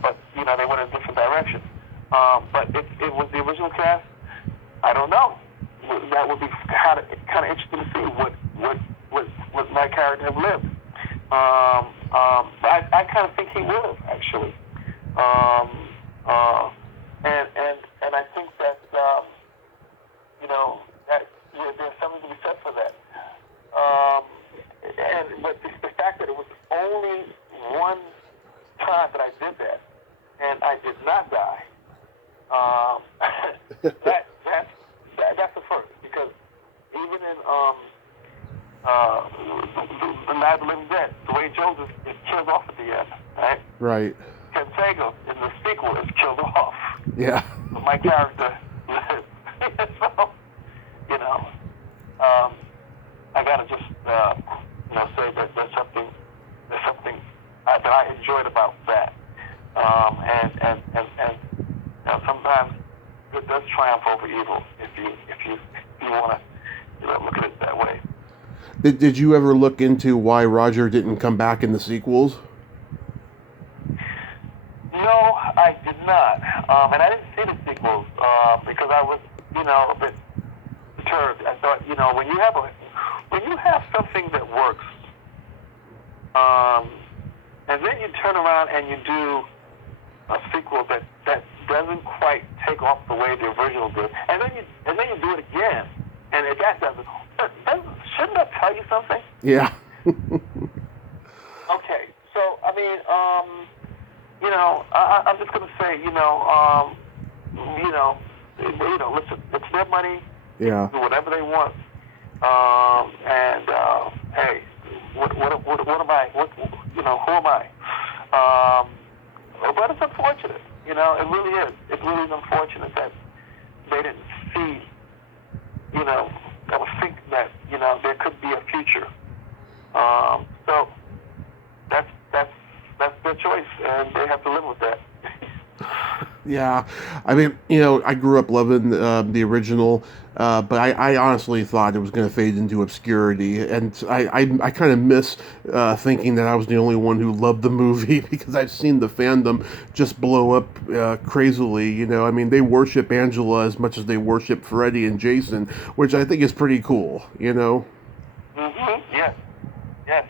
but you know, they went in a different direction. But if it was the original cast, I don't know. That would be kind of interesting to see what my character have lived. I kind of think he would have, actually. And I think that, you know, that there's something to be said for that. But the fact that it was only one time that I did that, and I did not die, that's the first. Because even in the Night of the Living Dead, Dwayne Jones is killed off at the end, right? Right. Ken Sago in the sequel is killed off. Yeah. But my character lives. So, you know, I gotta just, you know, say that there's something that I enjoyed about that. And you know, sometimes good does triumph over evil if you want to, you know, look at it that way. Did you ever look into why Roger didn't come back in the sequels? No, I did not. And I didn't see the sequels because I was, you know, a bit perturbed. I thought, you know, when you have something that works, and then you turn around and you do a sequel that doesn't quite take off the way the original did, and then you do it again, and if that doesn't, shouldn't that tell you something? Yeah. Okay, so I mean, you know, I'm just gonna say, you know, listen, it's their money. Yeah. Do whatever they want. Hey, what am I? You know, who am I? But it's unfortunate. You know, it really is. It really is unfortunate that they didn't see, you know, that was think that, you know, there could be a future. So that's their choice, and they have to live with that. Yeah, I mean, you know, I grew up loving the original, but I honestly thought it was going to fade into obscurity, and I kind of miss thinking that I was the only one who loved the movie because I've seen the fandom just blow up crazily. You know, I mean, they worship Angela as much as they worship Freddy and Jason, which I think is pretty cool. You know. Mm-hmm. Yes. Yes.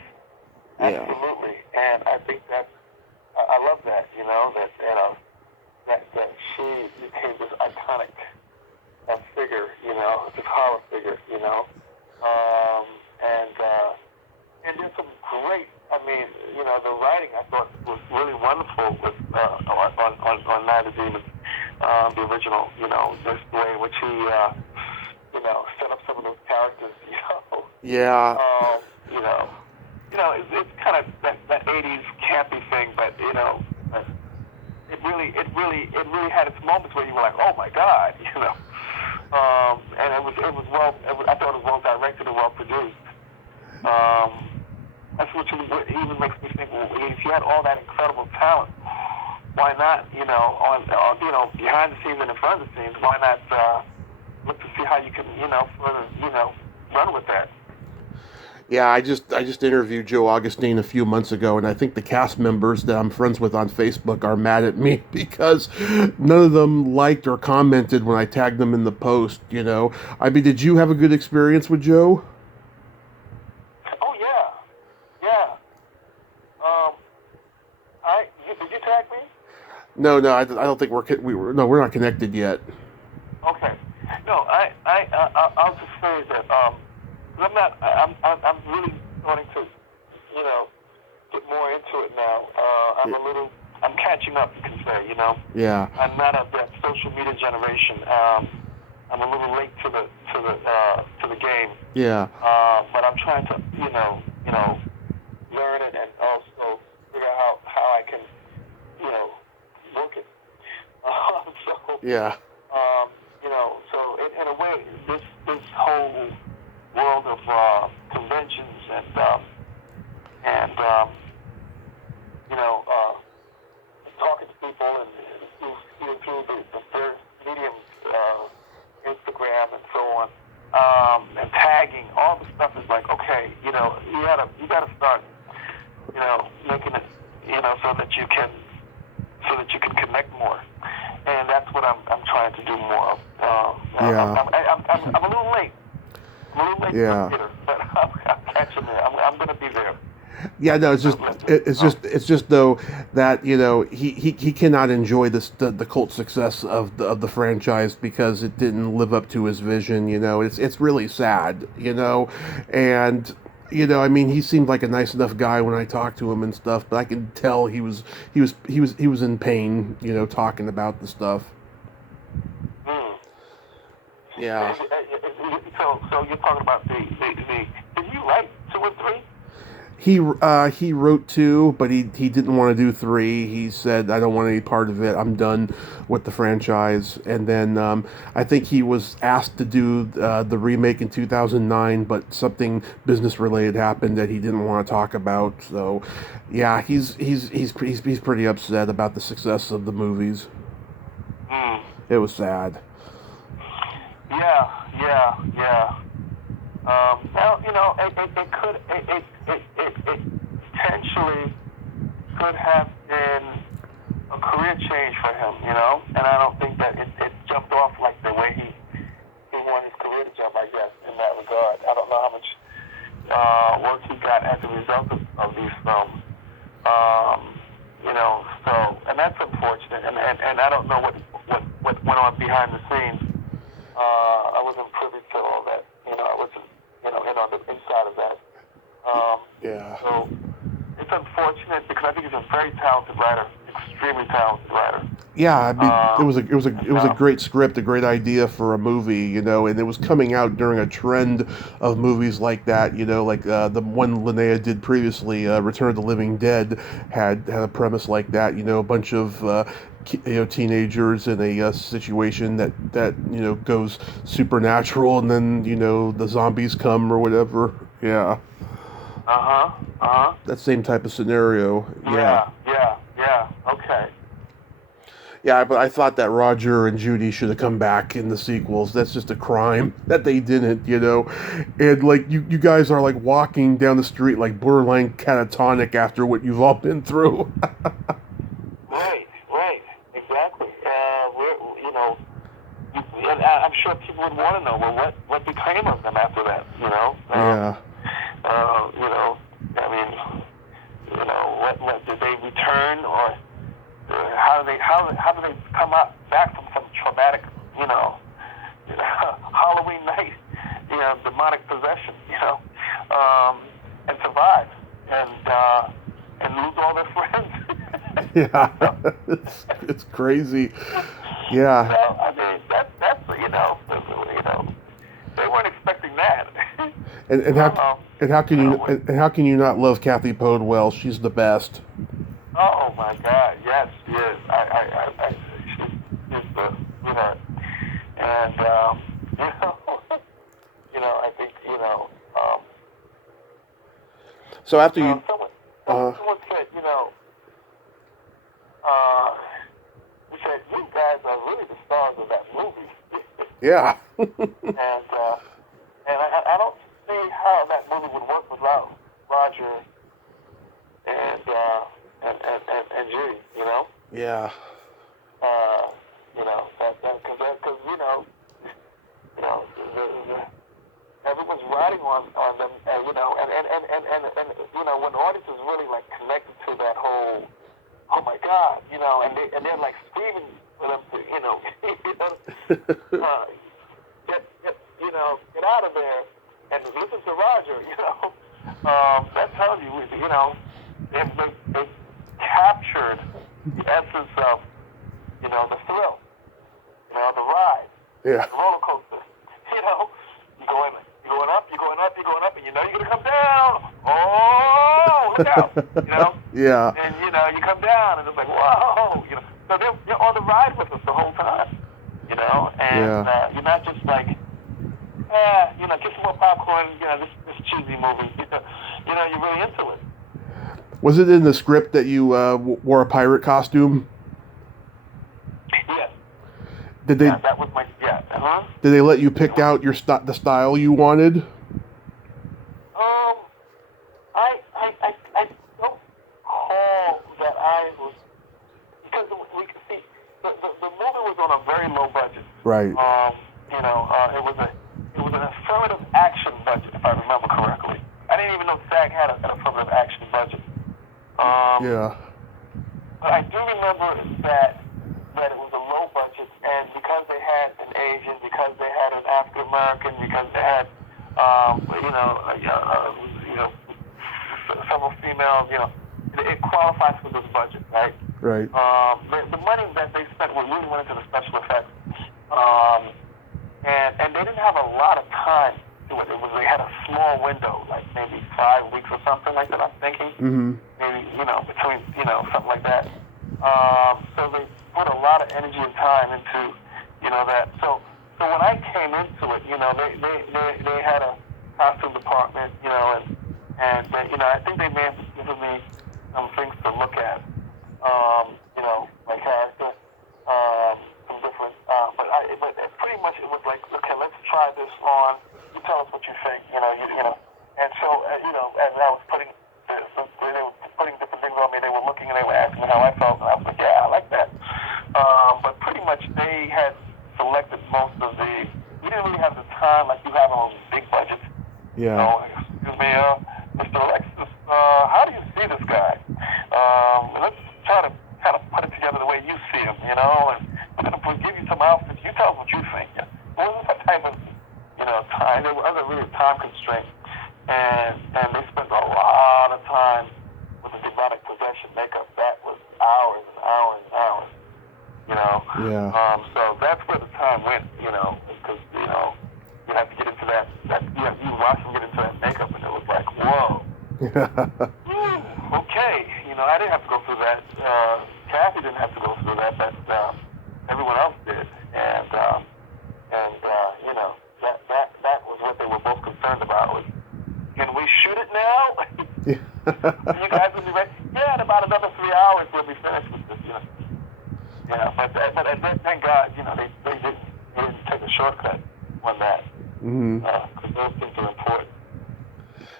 Yeah. Absolutely. And I think that's I love that. You know that that she became this iconic figure, you know, this horror figure, you know, and there's some great, I mean, the original, just the way in which he, set up some of those characters, Yeah. It's kind of that 80s campy thing, but, it really had its moments where you were like, oh my God, and I thought it was well directed and well produced. That's what even makes me think, well, if you had all that incredible talent, why not, behind the scenes and in front of the scenes, why not look to see how you can, further, run with that? Yeah, I just interviewed Joe Augustine a few months ago, and I think the cast members that I'm friends with on Facebook are mad at me because none of them liked or commented when I tagged them in the post, I mean, did you have a good experience with Joe? Oh, yeah. Did you tag me? No, I don't think we're not connected yet. Okay. No, I'll just say that, I'm really starting to, get more into it now. I'm catching up, you can say, Yeah. I'm not of that social media generation. I'm a little late to the game. Yeah. But I'm trying to, learn it and also figure out how I can, work it. Yeah. So in a way, this whole world of conventions and talking to people and through the various mediums, Instagram and so on, and tagging, all the stuff is like, okay, you gotta start, making it, so that you can connect more, and that's what I'm trying to do more of. I'm a little late. Yeah. But I'm catching there. I'm going to be there. Yeah, no, it's just though that he cannot enjoy the cult success of the franchise because it didn't live up to his vision. It's really sad. And I mean, he seemed like a nice enough guy when I talked to him and stuff, but I could tell he was in pain. Talking about the stuff. Yeah. So you're talking about the did you write 2 and 3? He wrote 2, but he didn't want to do 3. He said, I don't want any part of it. I'm done with the franchise. And then I think he was asked to do the remake in 2009, but something business related happened that he didn't want to talk about. So yeah, he's pretty upset about the success of the movies. It was sad. Yeah. Well, it potentially could have been a career change for him, and I don't think that it jumped off like the way he wanted his career to jump, I guess, in that regard. I don't know how much work he got as a result of these films, and that's unfortunate, and I don't know what went on behind the scenes. I wasn't privy to all that. I wasn't, the inside of that. Yeah. So it's unfortunate because I think he's a very talented writer, extremely talented writer. Yeah, I mean, it was a great script, a great idea for a movie, and it was coming out during a trend of movies like that, like the one Linnea did previously, Return of the Living Dead, had a premise like that, a bunch of teenagers in a situation that goes supernatural, and then the zombies come or whatever. Yeah. That same type of scenario. Yeah. Okay. Yeah, but I thought that Roger and Judy should have come back in the sequels. That's just a crime that they didn't, And like you guys are like walking down the street like borderline catatonic after what you've all been through. Right, exactly. And I'm sure people would want to know, well, what became of them after that, Yeah. I mean, what did they return, or how do they come back from some traumatic, Halloween night, demonic possession, and survive and lose all their friends? Yeah, it's crazy. Yeah. I mean, that's they weren't expecting that. And how and how can You you know, and how can you not love Kathy Podewell? She's the best. oh my God, yes, yes. She's the sweetheart, and I think So after you, someone said, uh, he said, you guys are really the stars of that movie, yeah, and I don't see how that movie would work without Roger and Judy, yeah, because everyone's riding on them, and when the audience is really like connected to that whole, oh my God, and they're like screaming for them to, get out of there and listen to Roger, that tells you, they captured the essence of, the thrill, the ride, yeah, the roller coaster, you're going up, and you're going to come down. Oh, look out, yeah, And, you come down, and it's like, whoa, So they're on the ride with us the whole time, and yeah. you're not just like, get some more popcorn, this cheesy movie. You're really into it. Was it in the script that you wore a pirate costume? Yes. Did they? Yeah, that was my, yeah. Uh-huh. Did they let you pick out the style you wanted? I don't recall that I was, because we could see, the movie was on a very low budget. Right. It was an affirmative action budget, if I remember correctly. I didn't even know SAG had an affirmative action budget. Yeah. But I do remember that it was a low budget, and because they had an Asian, because they had an African American, because they had, several females, it qualifies for this budget, right? Right. The money that they spent really went into the special effects, and they didn't have a lot of time to it. They had a small window, like maybe 5 weeks or something like that. I'm thinking, maybe between something like that. So they put a lot of energy and time into that. So when I came into it, they had a costume department, and I think they may have given me some things to look at, my character, some different, but pretty much it was like, okay, let's try this on. You tell us what you think, and so as I was putting, they were putting different things on me. They were looking and they were asking me how I felt, and I was like, yeah, I like that. But pretty much they had selected most of the. We didn't really have the time like you have on big budgets. Yeah. Excuse me, Mr. Alexis, how do you see this guy? Let's try to kind of put it together the way you see him, and we're going to give you some outfits. You tell us what you think. It wasn't that type of, time. There was really a time constraint, and they spent a lot of time with the demonic possession makeup. That was hours and hours and hours, Yeah. So that's where the time went, because, you have to get into that you watch them get into that makeup, and it was like, whoa. Okay, I didn't have to go through that. Kathy didn't have to go through that, but everyone else did, and that was what they were both concerned about. Was, can we shoot it now? You guys will be ready? Yeah, in about another 3 hours we'll be finished with this. Yeah, but thank God, they didn't take a shortcut on that. Because those things are important.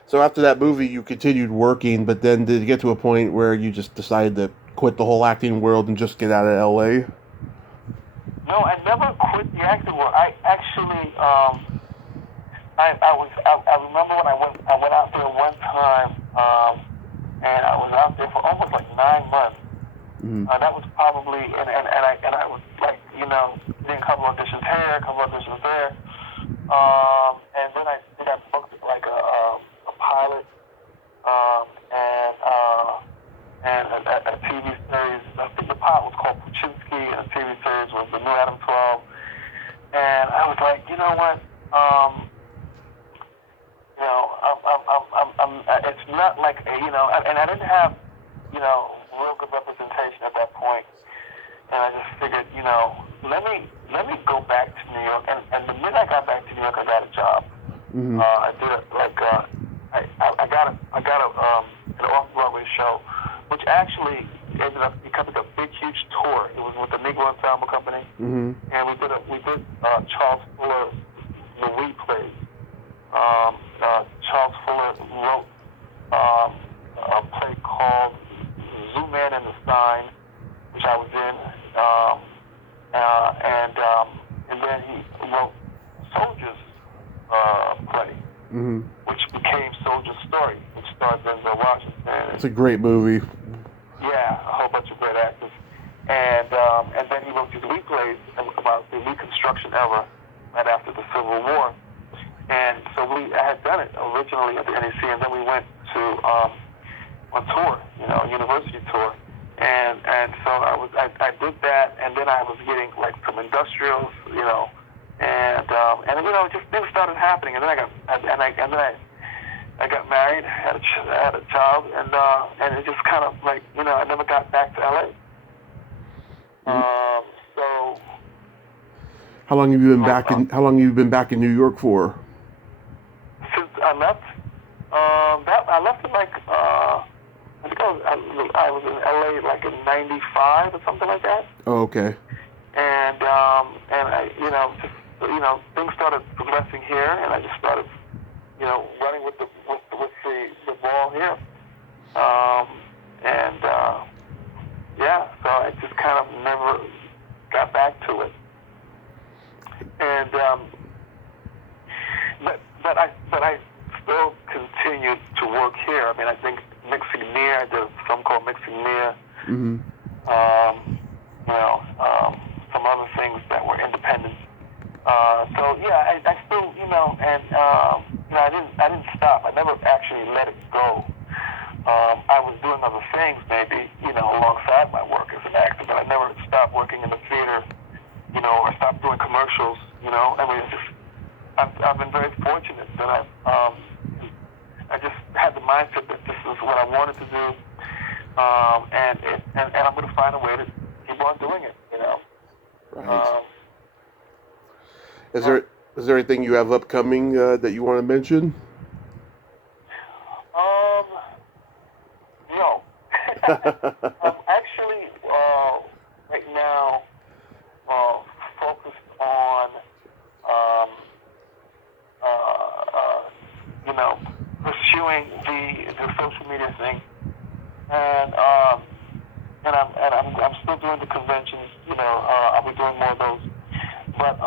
So after that movie, you continued working, but then did it get to a point where you just decided to quit the whole acting world and just get out of LA? No, I never quit the acting world. I actually, I remember when I went out there one time, and I was out there for almost like 9 months. That was probably, and I was like, doing a couple auditions here, a couple auditions there, and then I think I booked like a pilot, and a TV series. I think the pilot was called Puchinsky, and the TV series was The New Adam 12. And I was like, you know what? It's not like, and I didn't have, real good representation at that point. And I just figured, let me go back to New York. And the minute I got back to New York, I got a job. Mm-hmm. I did I got an off-Broadway show, which actually ended up becoming a big, huge tour. It was with the Negro Ensemble Company, Mm-hmm. and we did Charles Fuller, the We plays. Charles Fuller wrote a play called Zoo Man and the Stein, which I was in, and then he wrote Soldiers play, Mm-hmm. which became Soldier's Story, which stars Denzel Washington. It's a great movie. Yeah, a whole bunch of great actors. And then he wrote these replays about the Reconstruction era right after the Civil War. And so I had done it originally at the NEC, and then we went to on tour, a university tour. And so I did that, and then I was getting like some industrials, and just things started happening, and then I got married, had a child, and it just kind of like, I never got back to LA. So How long have you been back in New York for? Since I left, I left in like I think I was in LA like in '95 or something like that. Oh, okay. And I, things started progressing here, and I just started, running with the ball here. So I just kind of never got back to it. And but I still continued to work here. I mean, I think Mixing Near, I did a film called Mixing Near. Mm-hmm. Some other things that were independent. I still, I didn't stop. I never actually let it go. I was doing other things, maybe, alongside my work as an actor, but I never stopped working in the theater, or stopped doing commercials, I mean, I've been very fortunate that I just had the mindset that this is what I wanted to do, and I'm going to find a way to keep on doing it, Right. Is there anything you have upcoming that you want to mention? No. I'm actually right now focused on pursuing the social media thing, and I'm still doing the conventions. I'll be doing more of those. But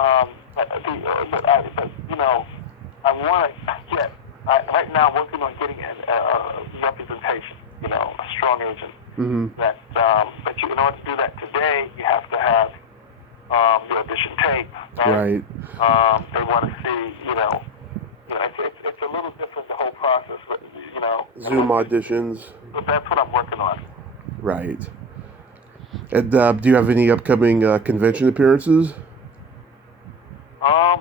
I want to get. Right now, I'm working on getting a representation. A strong agent. Mm-hmm. But in order to do that today, you have to have the audition tape. Right. They want to see. It's a little different, the whole process. But Zoom auditions. But that's what I'm working on. Right. And do you have any upcoming convention appearances? I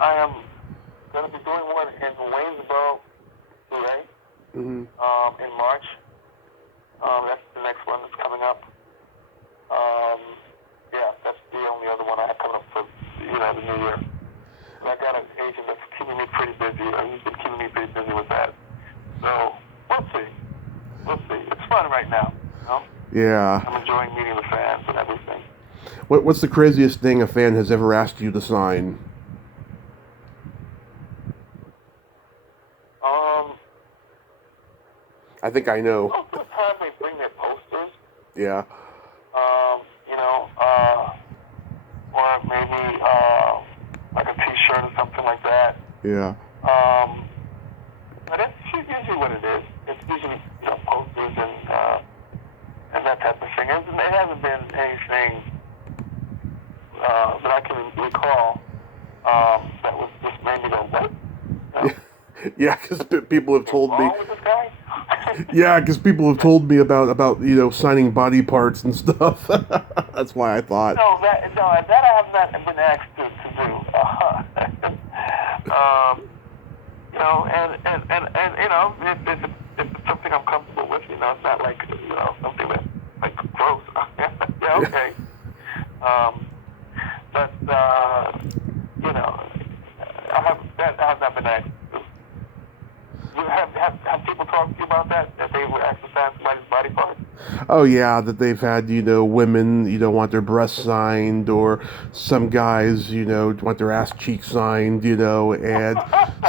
am going to be doing one in Waynesboro, PA, Mm-hmm. in March. That's the next one that's coming up. That's the only other one I have coming up for the new year. And I got an agent that's keeping me pretty busy. He's been keeping me pretty busy with that. So we'll see. It's fun right now. Yeah. I'm enjoying meeting the fans and everything. What's the craziest thing a fan has ever asked you to sign? I think I know. Most of the time they bring their posters. Yeah. Or maybe like a T-shirt or something like that. Yeah. But that's usually what it is. It's usually posters and that type of thing. It hasn't been anything that I can recall that was just made me go, what? Yeah, because people have told me. What's wrong with this guy? Yeah, because people have told me about signing body parts and stuff. That's why I thought. No, that I have not been asked to do. You know, and you know, if it's something I'm comfortable with, you know, it's not like, you know, something that like gross. Yeah, okay. But you know, I have not been asked to. Have people talked to you about that they were asked to sign somebody's body part? Oh yeah, that they've had, women, want their breasts signed, or some guys, want their ass cheeks signed, and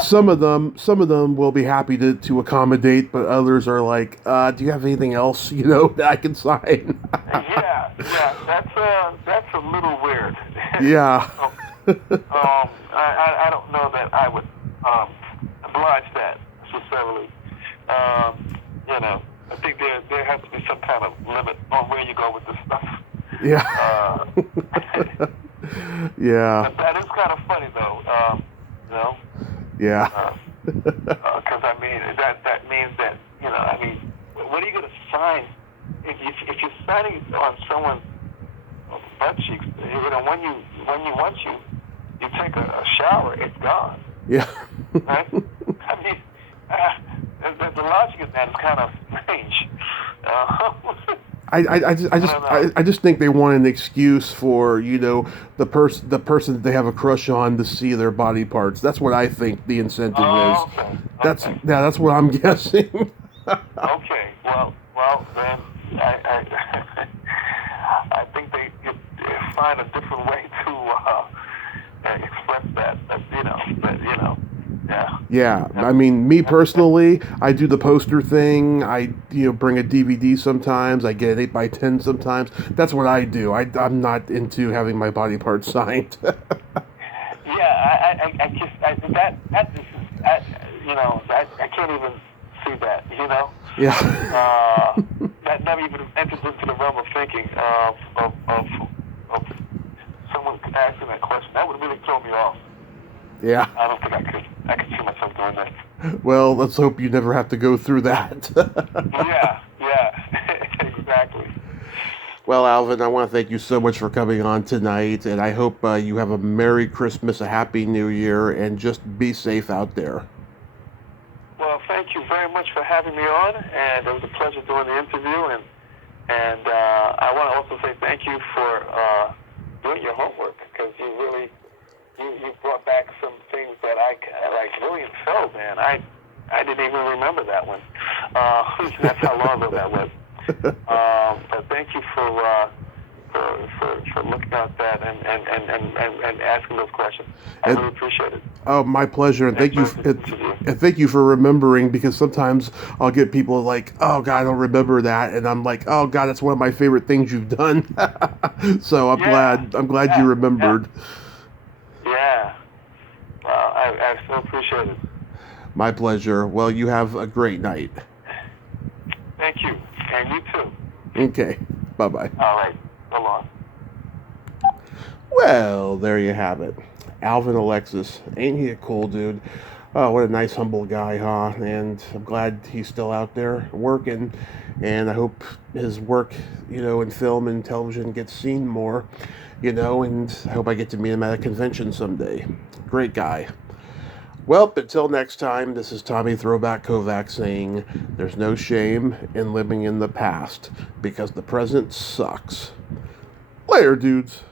some of them will be happy to accommodate, but others are like, do you have anything else, that I can sign? Yeah, that's a little weird. Yeah. I don't know that I would oblige that necessarily. I think there has to be some kind of limit on where you go with this stuff. Yeah. Yeah. That is kind of funny, though. Yeah. Because I mean, that means that what are you going to sign if you're signing on someone's butt cheeks? Once you take a shower, it's gone. Yeah. Right? I mean, the logic of that is kind of strange. I just think they want an excuse for the person that they have a crush on to see their body parts. That's what I think the incentive is. Okay. That's what I'm guessing. Okay. Well then I think they find a different way to express that. Yeah. Yeah, I mean, me personally, I do the poster thing. I bring a DVD sometimes. I get an 8x10 sometimes. That's what I do. I'm not into having my body parts signed. Yeah, I can't even see that. Yeah. That never even entered into the realm of thinking of someone asking that question. That would really throw me off. Yeah. I don't think I could see myself doing that. Well, let's hope you never have to go through that. Yeah, exactly. Well, Alvin, I want to thank you so much for coming on tonight, and I hope you have a Merry Christmas, a Happy New Year, and just be safe out there. Well, thank you very much for having me on, and it was a pleasure doing the interview, and I want to also say thank you for doing your homework, because you really you brought back some things that I like William Fell, man. I didn't even remember that one. That's how long ago that was. But thank you for looking at that and asking those questions. I really appreciate it. Oh, my pleasure, and thank you for remembering, because sometimes I'll get people like, "Oh God, I don't remember that," and I'm like, "Oh God, that's one of my favorite things you've done." So I'm glad you remembered. Yeah. Well, I so appreciate it. My pleasure. Well, you have a great night. Thank you. And you too. Okay. Bye-bye. All right. So long. Well, there you have it. Alvin Alexis. Ain't he a cool dude? Oh, what a nice, humble guy, huh? And I'm glad he's still out there working. And I hope his work, in film and television gets seen more, and I hope I get to meet him at a convention someday. Great guy. Well, until next time, this is Tommy Throwback Kovac saying there's no shame in living in the past, because the present sucks. Later, dudes.